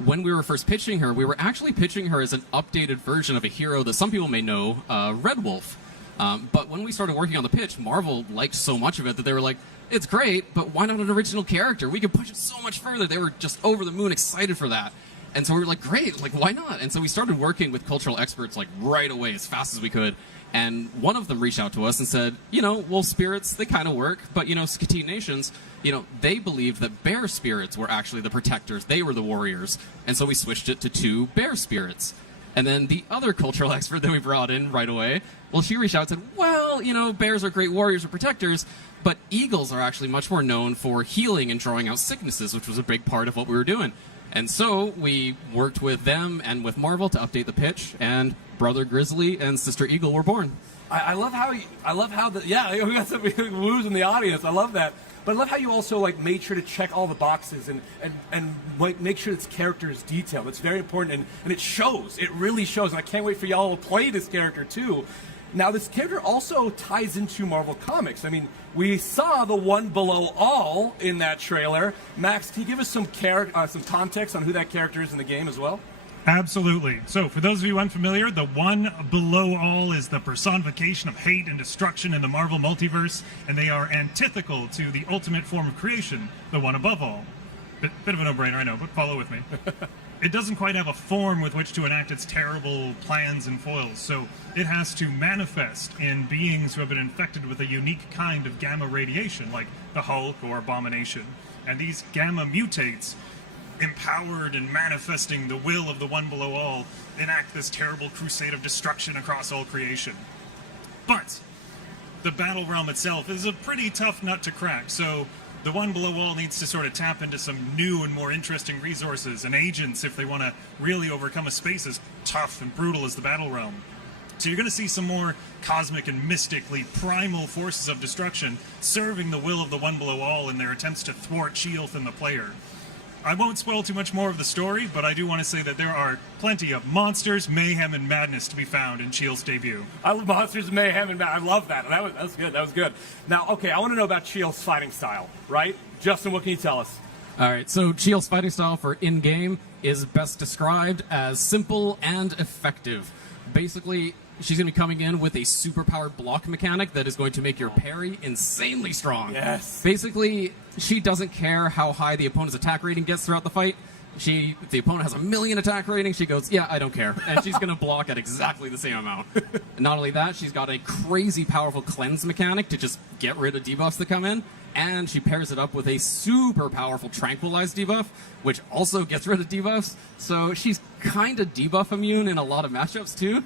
when we were first pitching her, we were actually pitching her as an updated version of a hero that some people may know, Red Wolf. But when we started working on the pitch, Marvel liked so much of it that they were like, it's great, but why not an original character? We could push it so much further. They were just over the moon excited for that. And so we were like, great, like, why not? And so we started working with cultural experts, like, right away, as fast as we could. And one of them reached out to us and said, you know, wolf spirits, they kind of work, but, you know, Skatine Nations, you know, they believed that bear spirits were actually the protectors. They were the warriors. And so we switched it to 2 bear spirits. And then the other cultural expert that we brought in right away, well, she reached out and said, well, you know, bears are great warriors or protectors, but eagles are actually much more known for healing and drawing out sicknesses, which was a big part of what we were doing. And so we worked with them and with Marvel to update the pitch, and Brother Grizzly and Sister Eagle were born. I love how yeah, we got some woos in the audience. I love that. But I love how you also like made sure to check all the boxes and like make sure its character is detailed. It's very important, and it shows. It really shows. And I can't wait for y'all to play this character too. Now, this character also ties into Marvel Comics. I mean, we saw the One Below All in that trailer. Max, can you give us some context on who that character is in the game as well? Absolutely. So, for those of you unfamiliar, the One Below All is the personification of hate and destruction in the Marvel multiverse, and they are antithetical to the ultimate form of creation, the One Above All. Bit of a no-brainer, I know, but follow with me. It doesn't quite have a form with which to enact its terrible plans and foils, so it has to manifest in beings who have been infected with a unique kind of gamma radiation, like the Hulk or Abomination. And these gamma mutates, empowered and manifesting the will of the One Below All, enact this terrible crusade of destruction across all creation. But the battle realm itself is a pretty tough nut to crack, so the One Below All needs to sort of tap into some new and more interesting resources and agents if they want to really overcome a space as tough and brutal as the battle realm. So you're going to see some more cosmic and mystically primal forces of destruction serving the will of the One Below All in their attempts to thwart Sheolth and the player. I won't spoil too much more of the story, but I do want to say that there are plenty of monsters, mayhem, and madness to be found in Sheolth's debut. I love monsters, mayhem, and I love that. That was good. That was good. Now, okay, I want to know about Sheolth's fighting style, right? Justin, what can you tell us? All right, so Sheolth's fighting style for in-game is best described as simple and effective. Basically, she's going to be coming in with a superpowered block mechanic that is going to make your parry insanely strong. Yes. Basically, she doesn't care how high the opponent's attack rating gets throughout the fight. If the opponent has 1 million attack rating, she goes, yeah, I don't care. And she's going to block at exactly the same amount. And not only that, she's got a crazy powerful cleanse mechanic to just get rid of debuffs that come in. And she pairs it up with a super powerful tranquilize debuff, which also gets rid of debuffs. So she's kind of debuff immune in a lot of matchups too.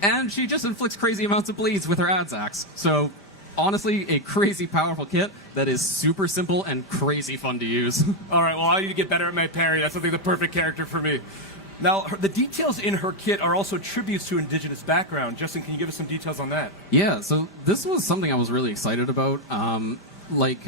And she just inflicts crazy amounts of bleeds with her adz axe. So honestly, a crazy powerful kit that is super simple and crazy fun to use. All right, well, I need to get better at my parry. That's something the perfect character for me. Now, the details in her kit are also tributes to indigenous background. Justin, can you give us some details on that? Yeah, so this was something I was really excited about. Like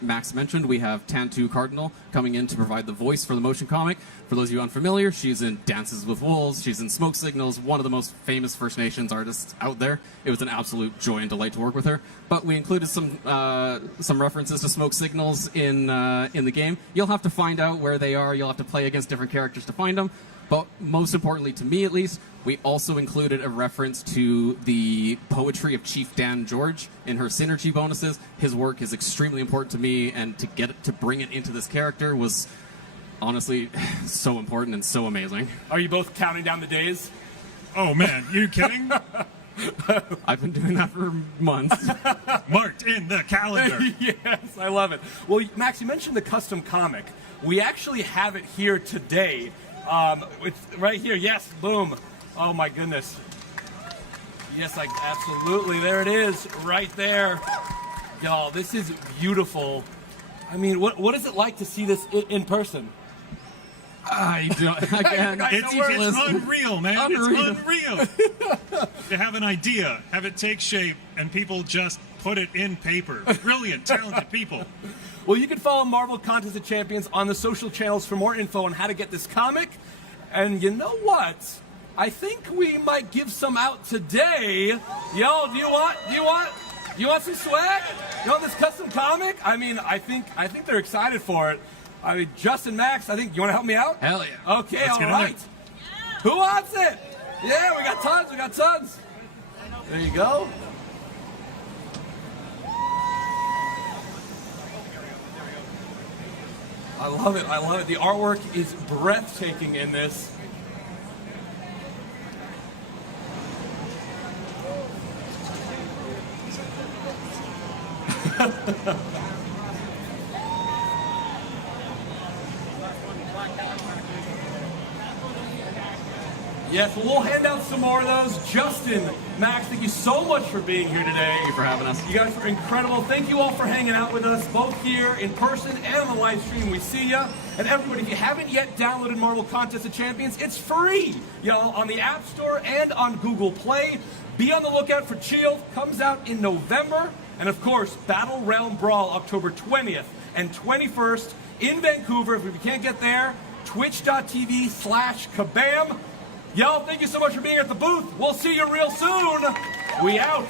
Max mentioned, we have Tantu Cardinal coming in to provide the voice for the motion comic. For those of you unfamiliar, she's in Dances with Wolves, she's in Smoke Signals, one of the most famous First Nations artists out there. It was an absolute joy and delight to work with her. But we included some references to Smoke Signals in the game. You'll have to find out where they are. You'll have to play against different characters to find them. But most importantly, to me at least, we also included a reference to the poetry of Chief Dan George in her synergy bonuses. His work is extremely important to me, and to bring it into this character was honestly so important and so amazing. Are you both counting down the days? Oh man, you kidding? I've been doing that for months. Marked in the calendar. Yes, I love it. Well, Max, you mentioned the custom comic. We actually have it here today. It's right here. Yes, boom. Oh my goodness. Yes, absolutely. There it is, right there. Y'all, this is beautiful. I mean, what is it like to see this in person? I don't. Again, it's unreal, man. Unreal. It's unreal. You have an idea, have it take shape, and people just put it in paper. Brilliant, talented people. Well, you can follow Marvel Contest of Champions on the social channels for more info on how to get this comic. And you know what? I think we might give some out today. Yo, do you want some swag? You want this custom comic? I mean, I think they're excited for it. I mean, Justin, Max, I think you want to help me out? Hell yeah. Okay, all right. Who wants it? Yeah, we got tons. There you go. I love it. The artwork is breathtaking in this. Yes, we'll hand out some more of those. Justin, Max, thank you so much for being here today. Thank you for having us. You guys are incredible. Thank you all for hanging out with us, both here in person and on the live stream. We see ya. And everybody, if you haven't yet downloaded Marvel Contest of Champions, it's free, y'all, on the App Store and on Google Play. Be on the lookout for Shield. Comes out in November. And of course, Battle Realm Brawl, October 20th and 21st in Vancouver. If you can't get there, twitch.tv/kabam. Y'all, thank you so much for being at the booth. We'll see you real soon. We out.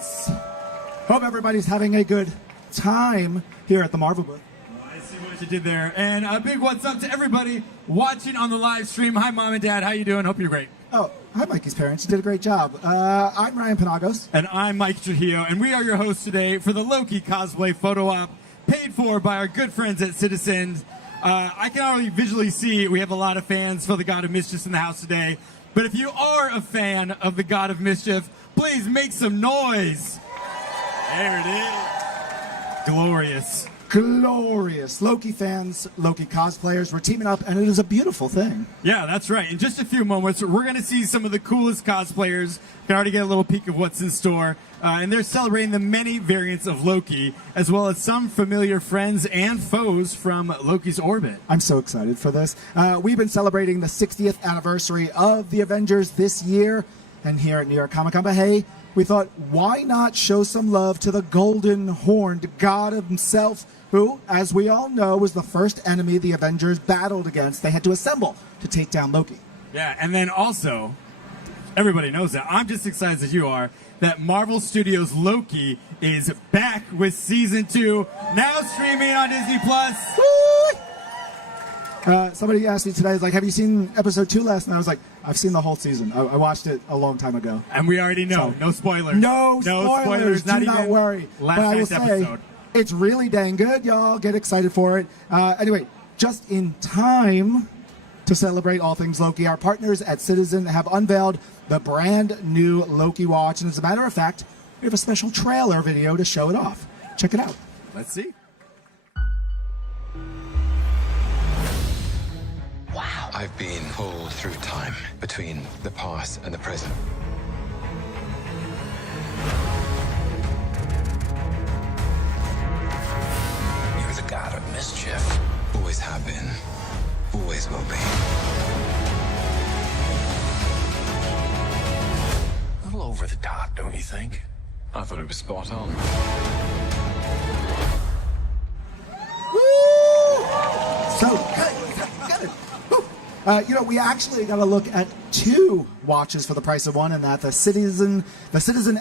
lights. Hope everybody's having a good time here at the Marvel booth. I see what you did there. And a big what's up to everybody watching on the live stream. Hi, Mom and Dad. How you doing? Hope you're great. Oh, hi, Mikey's parents. You did a great job. I'm Ryan Panagos. And I'm Mike Trujillo, and we are your hosts today for the Loki cosplay photo op, paid for by our good friends at Citizens. I can already visually see we have a lot of fans for the God of Mischief in the house today. But if you are a fan of the God of Mischief, please make some noise. There it is. Glorious. Glorious. Loki fans, Loki cosplayers, we're teaming up, and it is a beautiful thing. Yeah, that's right. In just a few moments, we're going to see some of the coolest cosplayers. You can already get a little peek of what's in store. And they're celebrating the many variants of Loki, as well as some familiar friends and foes from Loki's orbit. I'm so excited for this. We've been celebrating the 60th anniversary of the Avengers this year, and here at New York Comic Con. But hey, we thought, why not show some love to the golden horned god himself, who, as we all know, was the first enemy the Avengers battled against. They had to assemble to take down Loki. Yeah, and then also, everybody knows that. I'm just excited as you are that Marvel Studios' Loki is back with Season 2, now streaming on Disney+. Somebody asked me today, like, have you seen episode 2 last night? I was like, I've seen the whole season. I watched it a long time ago. And we already know. So, no spoilers. No spoilers. Do not worry. Last but I will night's say, episode. It's really dang good, y'all. Get excited for it. Anyway, just in time to celebrate all things Loki, our partners at Citizen have unveiled the brand new Loki watch. And as a matter of fact, we have a special trailer video to show it off. Check it out. Let's see. Wow. I've been pulled through time between the past and the present. You're the god of mischief. Always have been. Always will be. A little over the top, don't you think? I thought it was spot on. So good. We actually got to look at 2 watches for the price of one, and that the Citizen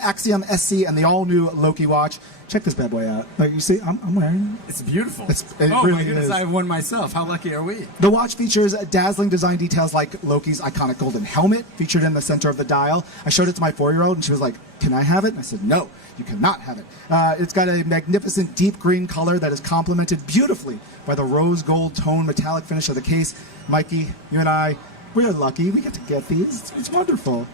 Axiom SC and the all-new Loki watch. Check this bad boy out. Like you see, I'm wearing it. It's beautiful. It oh really my goodness, is. I have one myself. How lucky are we? The watch features dazzling design details like Loki's iconic golden helmet featured in the center of the dial. I showed it to my 4-year-old, and she was like, "Can I have it?" And I said, "No, you cannot have it." It's got a magnificent deep green color that is complemented beautifully by the rose gold tone metallic finish of the case. Mikey, you and I, we're lucky. We get to get these. It's wonderful.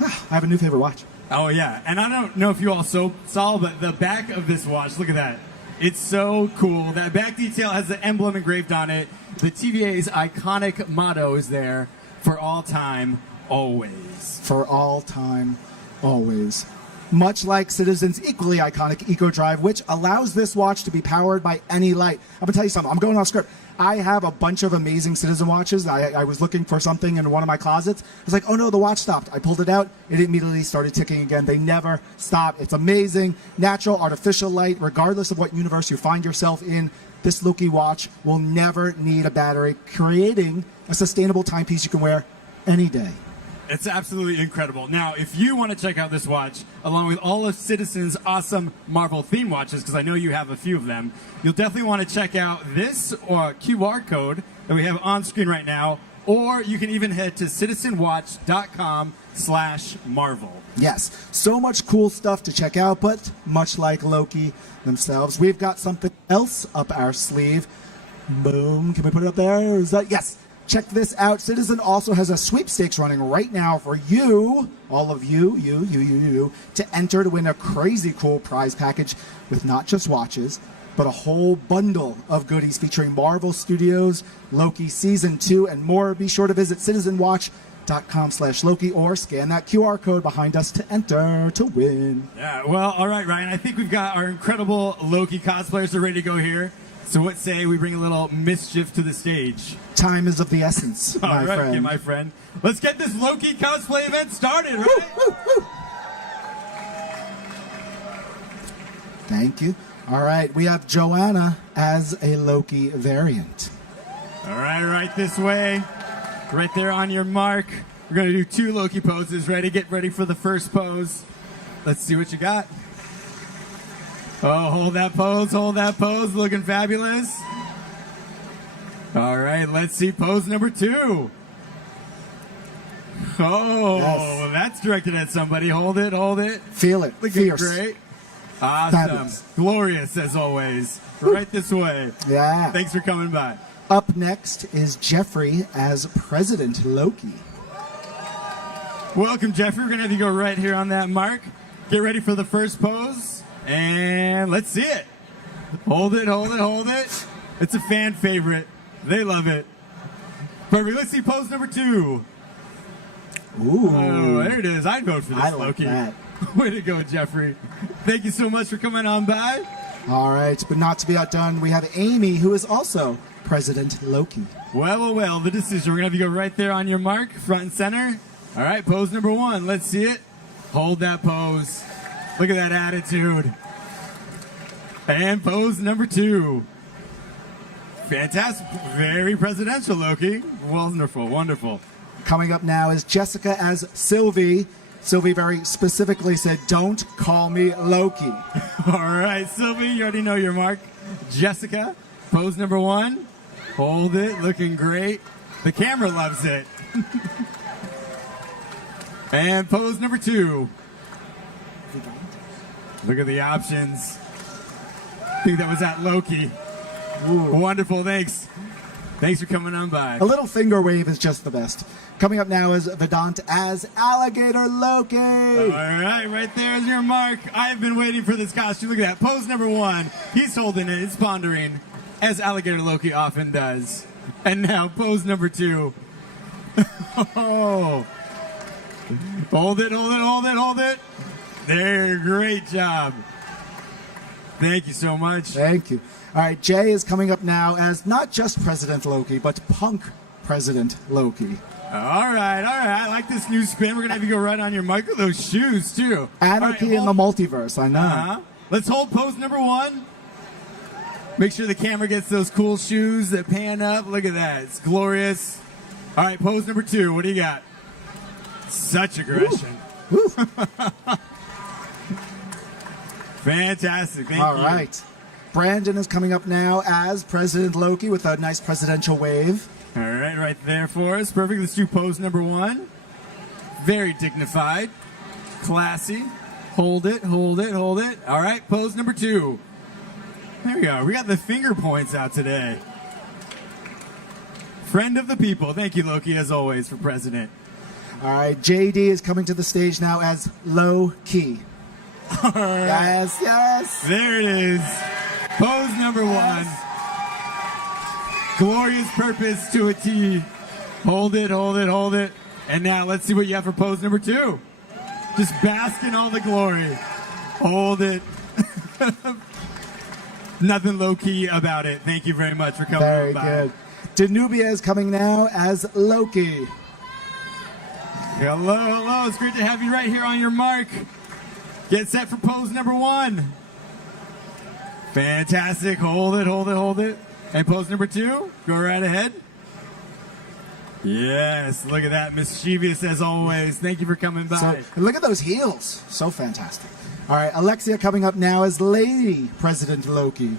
I have a new favorite watch. Oh, yeah. And I don't know if you all saw, but the back of this watch, look at that. It's so cool. That back detail has the emblem engraved on it. The TVA's iconic motto is there: for all time, always. For all time, always. Much like Citizen's equally iconic Eco Drive, which allows this watch to be powered by any light. I'm going to tell you something. I'm going off script. I have a bunch of amazing Citizen watches. I was looking for something in one of my closets. I was like, oh no, the watch stopped. I pulled it out. It immediately started ticking again. They never stop. It's amazing. Natural, artificial light, regardless of what universe you find yourself in, this Loki watch will never need a battery, creating a sustainable timepiece you can wear any day. It's absolutely incredible. Now, if you want to check out this watch, along with all of Citizen's awesome Marvel theme watches, because I know you have a few of them, you'll definitely want to check out this QR code that we have on screen right now, or you can even head to citizenwatch.com/Marvel. Yes, so much cool stuff to check out, but much like Loki themselves, we've got something else up our sleeve. Boom, can we put it up there? Is that, yes. Check this out. Citizen also has a sweepstakes running right now for you, all of you, to enter to win a crazy cool prize package with not just watches, but a whole bundle of goodies featuring Marvel Studios, Loki Season 2, and more. Be sure to visit citizenwatch.com/Loki or scan that QR code behind us to enter to win. Yeah, well, all right, Ryan. I think we've got our incredible Loki cosplayers are ready to go here. So what say we bring a little mischief to the stage? Time is of the essence, my friend. Okay, my friend. Let's get this Loki cosplay event started, right? Thank you. All right, we have Joanna as a Loki variant. All right this way. Right there on your mark. We're going to do 2 Loki poses. Ready? Get ready for the first pose. Let's see what you got. Oh, hold that pose, looking fabulous. All right, let's see pose number 2. Oh, Yes. that's directed at somebody. Hold it. Feel it. Looking Fierce. great. Awesome. Fabulous. Glorious as always. Right this way. Yeah. Thanks for coming by. Up next is Jeffrey as President Loki. Welcome, Jeffrey. We're going to have you go right here on that mark. Get ready for the first pose. And let's see it. Hold it. It's a fan favorite. They love it. Perfect. Let's see pose number 2. Ooh. Oh, there it is. I'd vote for this, I like Loki. that. Way to go, Jeffrey. Thank you so much for coming on by. All right, but not to be outdone, we have Amy, who is also President Loki. Well, the decision. We're going to have you go right there on your mark, front and center. All right, pose number 1. Let's see it. Hold that pose. Look at that attitude. And pose number 2. Fantastic. Very presidential, Loki. Wonderful. Coming up now is Jessica as Sylvie. Sylvie very specifically said, "Don't call me Loki." All right, Sylvie, you already know your mark. Jessica, pose number 1. Hold it, looking great. The camera loves it. And pose number 2. Look at the options. I think that was at Loki. Ooh. Wonderful, thanks. Thanks for coming on by. A little finger wave is just the best. Coming up now is Vedant as Alligator Loki. All right there is your mark. I've been waiting for this costume. Look at that. Pose number 1. He's holding it. He's pondering, as Alligator Loki often does. And now pose number 2. Oh. Hold it. There, great job. Thank you so much. Thank you. All right, Jay is coming up now as not just President Loki, but Punk President Loki. All right. I like this new spin. We're going to have you go right on your mic with those shoes, too. Anarchy in the multiverse, I know. Uh-huh. Let's hold pose number 1. Make sure the camera gets those cool shoes that pan up. Look at that. It's glorious. All right, pose number 2. What do you got? Such aggression. Woo. Fantastic. Thank you. All right. Brandon is coming up now as President Loki with a nice presidential wave. All right there for us. Perfect. Let's do pose number 1. Very dignified. Classy. Hold it. All right, pose number 2. There we go. We got the finger points out today. Friend of the people. Thank you, Loki, as always, for president. All right, JD is coming to the stage now as Loki. All right. Yes. There it is. Pose number 1. Glorious purpose to a T. Hold it. And now let's see what you have for pose number 2. Just bask in all the glory. Hold it. Nothing low-key about it. Thank you very much for coming Very by. good. Danubia is coming now as Loki. Hello. It's great to have you right here on your mark. Get set for pose number 1. Fantastic. Hold it. And pose number 2. Go right ahead. Yes. Look at that. Mischievous as always. Thank you for coming by. So, look at those heels. So fantastic. All right, Alexia coming up now as Lady President Loki.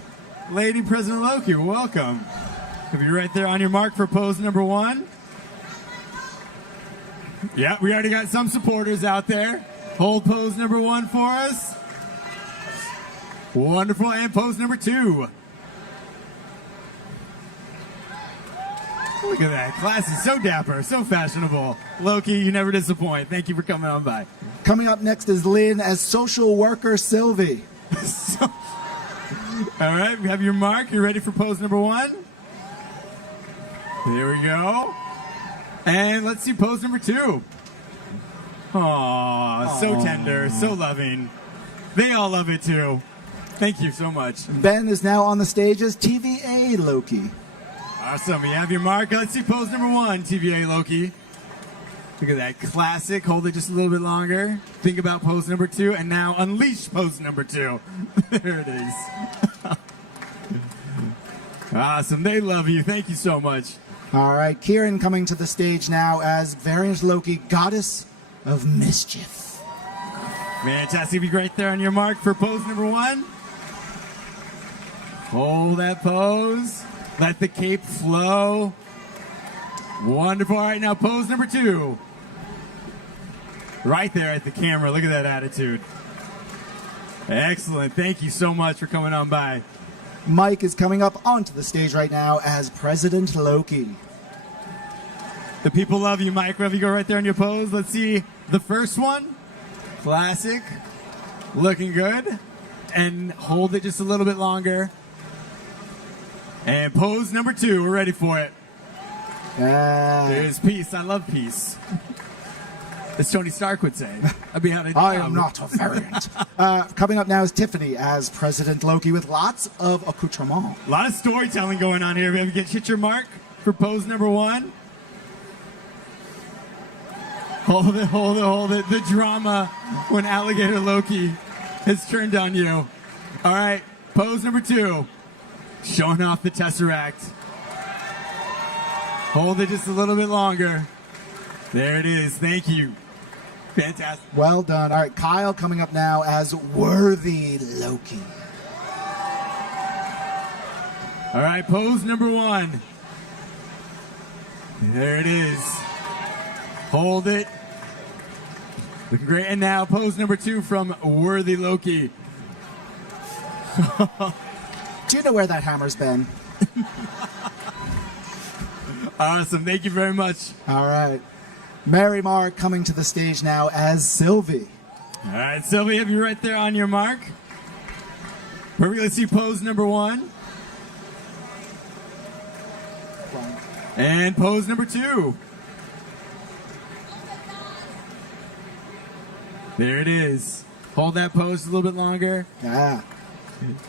Lady President Loki, welcome. Have you right there on your mark for pose number 1? Yeah, we already got some supporters out there. Hold pose number 1 for us. Wonderful. And pose number 2. Look at that. Class is so dapper, so fashionable. Loki, you never disappoint. Thank you for coming on by. Coming up next is Lynn as social worker Sylvie. All right, we have your mark. You ready for pose number 1? There we go. And let's see pose number 2. Aww, so tender, so loving. They all love it too. Thank you so much. Ben is now on the stage as TVA Loki. Awesome. You have your mark. Let's see pose number 1, TVA Loki. Look at that. Classic. Hold it just a little bit longer. Think about pose number 2, and now unleash pose number 2. There it is. Awesome. They love you. Thank you so much. All right, Kieran coming to the stage now as Variant Loki, Goddess of Mischief. Fantastic. Be right there on your mark for pose number 1. Hold that pose. Let the cape flow. Wonderful. All right, now pose number 2. Right there at the camera. Look at that attitude. Excellent. Thank you so much for coming on by. Mike is coming up onto the stage right now as President Loki. The people love you, Mike. Wherever you go right there in your pose. Let's see the first one. Classic. Looking good. And hold it just a little bit longer. And pose number 2. We're ready for it. There's peace. I love peace. As Tony Stark would say. I'd be having I am not a variant. Coming up now is Tiffany as President Loki with lots of accoutrement. A lot of storytelling going on here. Maybe hit your mark for pose number 1. Hold it, hold it, hold it. The drama when Alligator Loki has turned on you. All right, pose number 2. Showing off the Tesseract. Hold it just a little bit longer. There it is. Thank you. Fantastic. Well done. All right, Kyle coming up now as Worthy Loki. All right, pose number 1. There it is. Hold it. Looking great. And now pose number 2 from Worthy Loki. Do you know where that hammer's been? Awesome. Thank you very much. All right. Mary Marr coming to the stage now as Sylvie. All right, Sylvie, have you right there on your mark? We're going to see pose number 1. And pose number 2. There it is. Hold that pose a little bit longer. Yeah.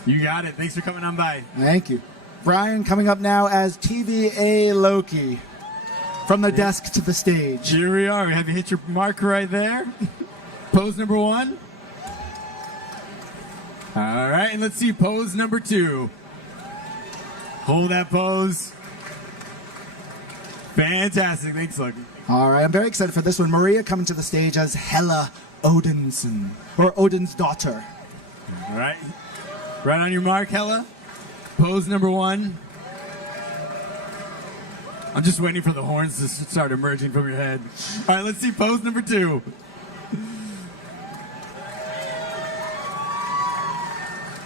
You got it. Thanks for coming on by. Thank you. Brian coming up now as TVA Loki. From the desk to the stage. Here we are. Have you hit your mark right there? Pose number 1. All right, and let's see pose number 2. Hold that pose. Fantastic. Thanks, Loki. All right, I'm very excited for this one. Maria coming to the stage as Hela Odinson, or Odin's daughter. All right. Right on your mark, Hela. Pose number 1. I'm just waiting for the horns to start emerging from your head. All right, let's see pose number 2.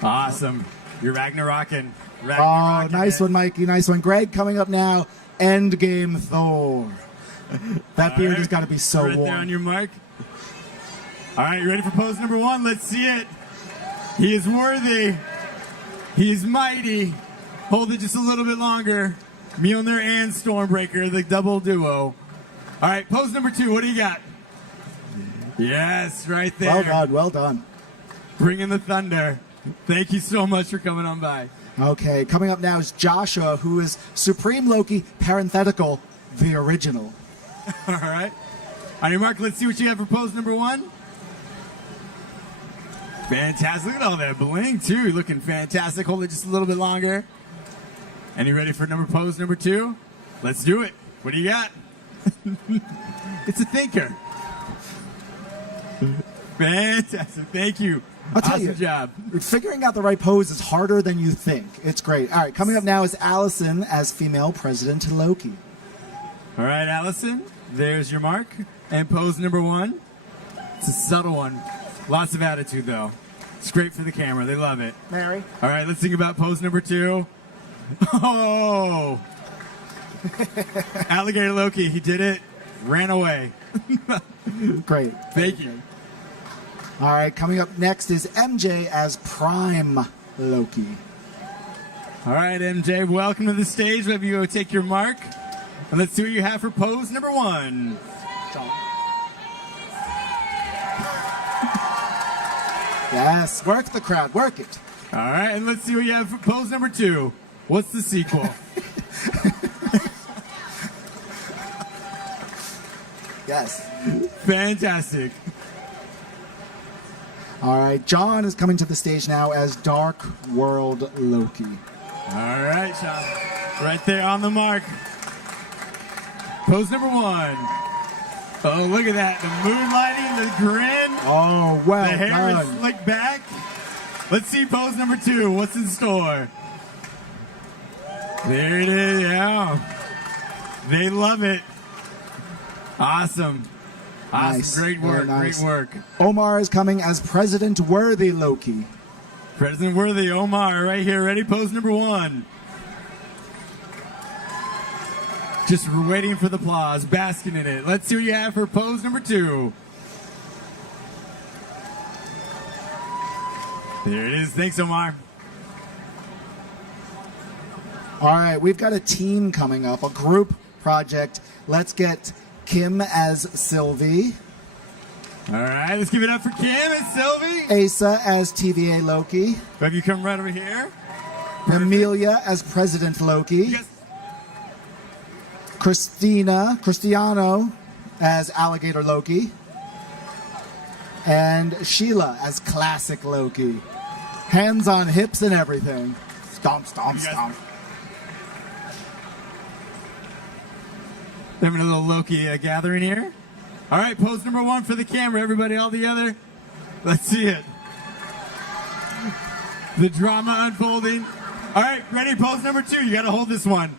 Awesome. You're Ragnarokin. Oh, nice one, Mikey. Nice one. Greg coming up now. Endgame Thor. That beard has got to be so right warm. There on your mark. All right, you ready for pose number 1? Let's see it. He is worthy. He is mighty. Hold it just a little bit longer. Mjolnir and Stormbreaker, the double duo. All right, pose number 2. What do you got? Yes, right there. Well done, well done. Bringing the thunder. Thank you so much for coming on by. Okay, coming up now is Joshua, who is Supreme Loki, parenthetical, the original. All right. On your mark, let's see what you have for pose number 1. Fantastic. Look at all that bling, too. You're looking fantastic. Hold it just a little bit longer. And you ready for pose number 2? Let's do it. What do you got? It's a thinker. Fantastic. Thank you. I'll tell awesome you, job. Figuring out the right pose is harder than you think. It's great. All right, coming up now is Allison as female President Loki. All right, Allison, there's your mark. And pose number 1. It's a subtle one. Lots of attitude, though. It's great for the camera. They love it. Mary. All right, let's think about pose number 2. Oh! Alligator Loki, he did it. Ran away. Great. Thank you. All right, coming up next is MJ as Prime Loki. All right, MJ, welcome to the stage. Maybe you go take your mark. And let's see what you have for pose number 1. Yes, work the crowd, work it. All right, and let's see what you have for pose number 2. What's the sequel? Yes. Fantastic. All right, John is coming to the stage now as Dark World Loki. All right, Sean. Right there on the mark. Pose number 1. Oh, look at that. The moonlighting, the grin. Oh, well The hair done. is slicked back. Let's see pose number 2. What's in store? There it is, yeah. They love it. Awesome. Awesome. Nice. Great work. Very nice. Great work. Omar is coming as President Worthy Loki. President Worthy, Omar, right here. Ready? Pose number 1. Just waiting for the applause, basking in it. Let's see what you have for pose number 2. There it is. Thanks, Omar. All right, we've got a team coming up, a group project. Let's get Kim as Sylvie. All right, let's give it up for Kim and Sylvie. Asa as TVA Loki. Have you come right over here? Amelia as President Loki. Yes. Cristiano as Alligator Loki. And Sheila as Classic Loki. Hands on hips and everything. Stomp, stomp, stomp. Having a little Loki gathering here. All right, pose number 1 for the camera. Everybody all together. Let's see it. The drama unfolding. All right, ready? Pose number 2. You got to hold this one.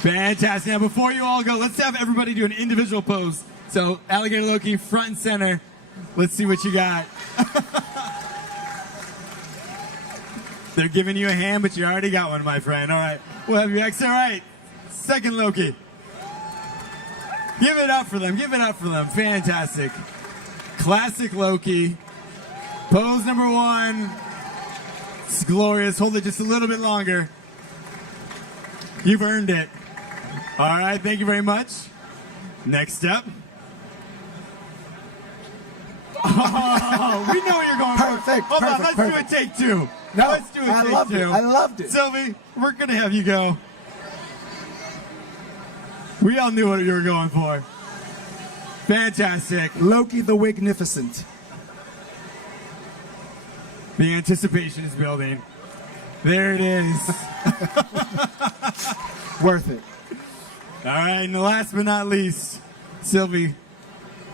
Fantastic. Now, before you all go, let's have everybody do an individual pose. So, Alligator Loki, front and center. Let's see what you got. They're giving you a hand, but you already got one, my friend. All right. We'll have you next. All right. Second Loki. Give it up for them. Give it up for them. Fantastic. Classic Loki. Pose number 1. It's glorious. Hold it just a little bit longer. You've earned it. All right. Thank you very much. Next up. Oh, we know what you're going for. Perfect. Hold on. Perfect, Let's perfect. do a take 2. No, Let's do a I take loved 2. it. I loved it. Sylvie, we're going to have you go. We all knew what you were going for. Fantastic. Loki the Wignificent. The anticipation is building. There it is. Worth it. All right, and last but not least, Sylvie.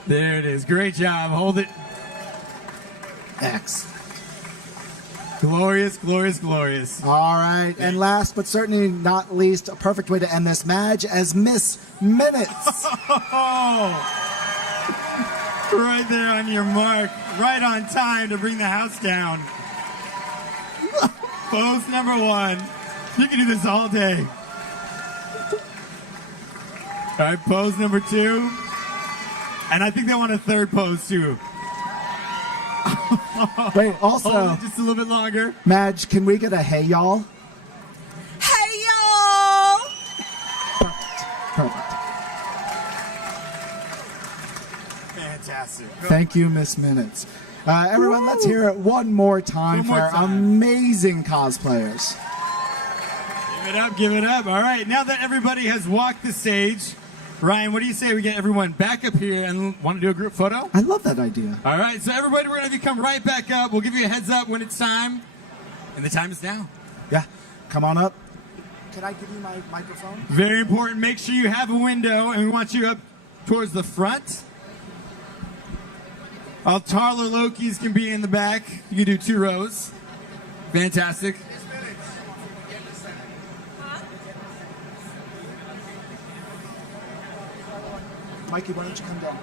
There it is. Great job. Hold it. X. Glorious, glorious, glorious. All right, and last but certainly not least, a perfect way to end this match as Miss Minutes. Right there on your mark. Right on time to bring the house down. Pose number 1. You can do this all day. All right, pose number 2. And I think they want a third pose too. Wait, also, hold it just a little bit longer. Madge, can we get a hey y'all? Hey, y'all! Perfect. Fantastic. Thank you, Miss Minutes. Everyone, let's hear it one more time for our amazing cosplayers. Give it up, give it up. All right, now that everybody has walked the stage, Ryan, what do you say we get everyone back up here and want to do a group photo? I love that idea. All right, so everybody, we're going to have you come right back up. We'll give you a heads up when it's time, and the time is now. Yeah, come on up. Can I give you my microphone? Very important. Make sure you have a window, and we want you up towards the front. All taller Lokis can be in the back. You can do 2 rows. Fantastic. Mikey, why don't you come down?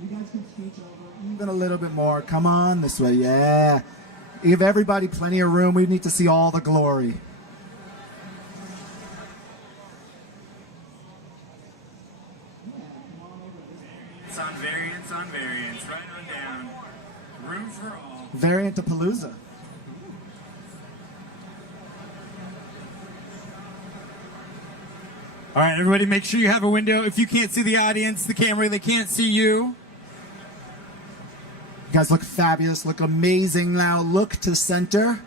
You guys can scooch over even a little bit more. Come on this way. Yeah. Give everybody plenty of room. We need to see all the glory. Variants on variants. Right on down. Room for all. Variant-a-palooza. All right, everybody, make sure you have a window. If you can't see the audience, the camera, they can't see you. You guys look fabulous, look amazing now. Look to center.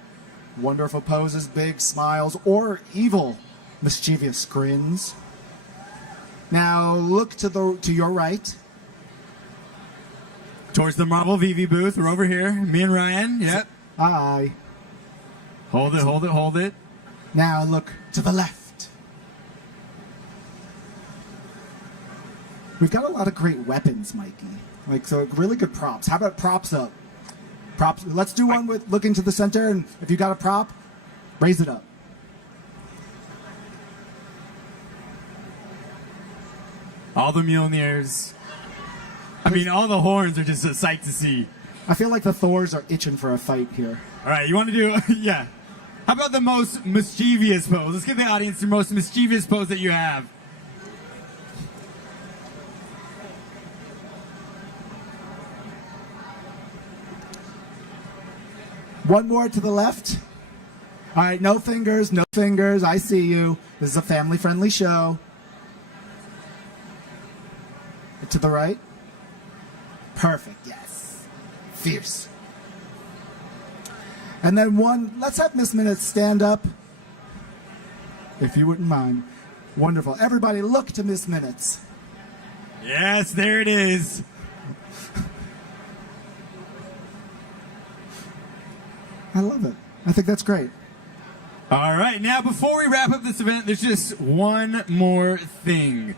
Wonderful poses, big smiles, or evil, mischievous grins. Now look to your right. Towards the Marvel VV booth. We're over here. Me and Ryan. Yep. Aye. Hold it, hold it, hold it. Now look to the left. We've got a lot of great weapons, Mikey. Like, so really good props. How about props up? Props. Let's do one with looking to the center, and if you got a prop, raise it up. All the Mjolnirs. I mean, all the horns are just a sight to see. I feel like the Thors are itching for a fight here. All right, you want to do, yeah. How about the most mischievous pose? Let's give the audience the most mischievous pose that you have. One more to the left. All right, no fingers, no fingers. I see you. This is a family-friendly show. To the right. Perfect, yes. Fierce. And then one, let's have Miss Minute stand up, if you wouldn't mind. Wonderful. Everybody look to Miss Minutes. Yes, there it is. I love it. I think that's great. All right, now before we wrap up this event, there's just one more thing.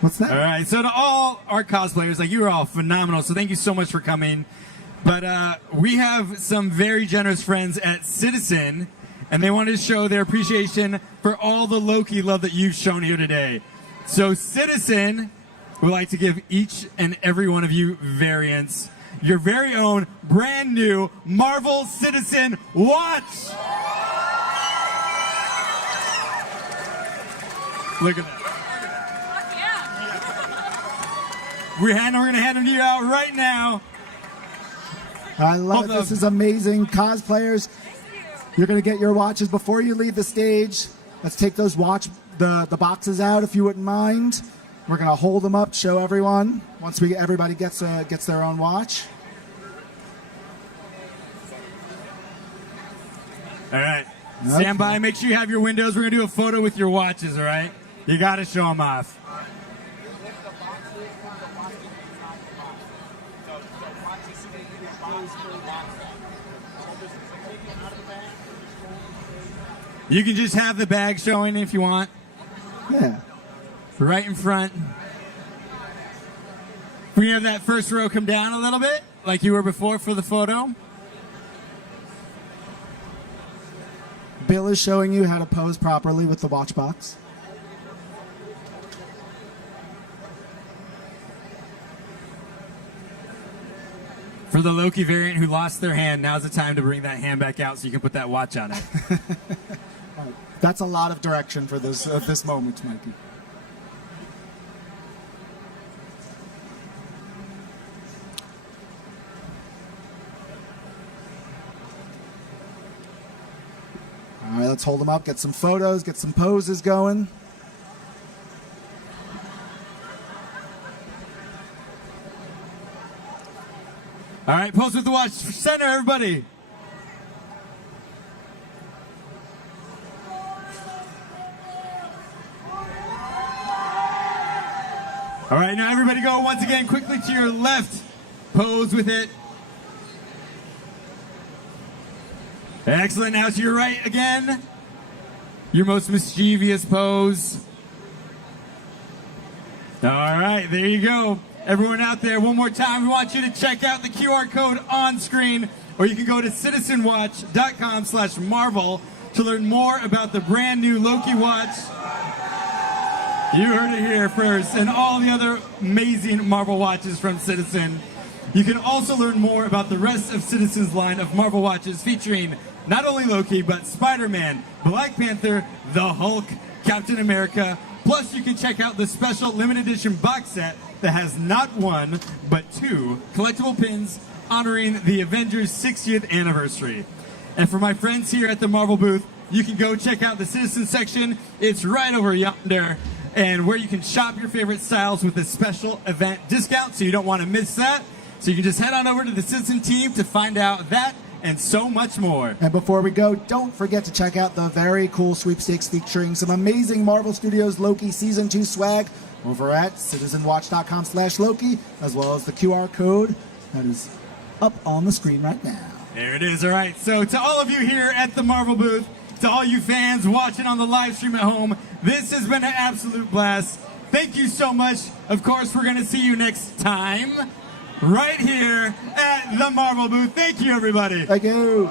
What's that? All right, so to all our cosplayers, like, you are all phenomenal, so thank you so much for coming. But we have some very generous friends at Citizen, and they wanted to show their appreciation for all the Loki love that you've shown here today. So Citizen would like to give each and every one of you variants your very own brand new Marvel Citizen watch. Look at that. We're going to hand them to you out right now. I love it. This is amazing. Cosplayers, you're going to get your watches before you leave the stage. Let's take those the boxes out, if you wouldn't mind. We're going to hold them up, show everyone. Once everybody gets their own watch. All right. Okay. Stand by. Make sure you have your windows. We're going to do a photo with your watches, all right? You got to show them off. You can just have the bag showing if you want. Yeah. Right in front. We have that first row come down a little bit, like you were before for the photo. Bill is showing you how to pose properly with the watch box. For the Loki variant who lost their hand, now's the time to bring that hand back out so you can put that watch on it. That's a lot of direction for this moment, Mikey. All right, let's hold them up, get some photos, get some poses going. All right, pose with the watch. Center, everybody. All right, now everybody go once again quickly to your left. Pose with it. Excellent. Now to your right again. Your most mischievous pose. All right, there you go. Everyone out there, one more time, we want you to check out the QR code on screen, or you can go to citizenwatch.com/Marvel to learn more about the brand new Loki watch. You heard it here first, and all the other amazing Marvel watches from Citizen. You can also learn more about the rest of Citizen's line of Marvel watches featuring not only Loki, but Spider-Man, Black Panther, the Hulk, Captain America. Plus, you can check out the special limited edition box set that has not one, but 2 collectible pins honoring the Avengers 60th anniversary. And for my friends here at the Marvel booth, you can go check out the Citizen section. It's right over yonder, and where you can shop your favorite styles with a special event discount, so you don't want to miss that. So you can just head on over to the Citizen team to find out that and so much more. And before we go, don't forget to check out the very cool sweepstakes featuring some amazing Marvel Studios Loki Season 2 swag over at citizenwatch.com/Loki, as well as the QR code that is up on the screen right now. There it is. All right. So to all of you here at the Marvel booth, to all you fans watching on the live stream at home, this has been an absolute blast. Thank you so much. Of course, we're going to see you next time right here at the Marvel booth. Thank you, everybody. Thank you.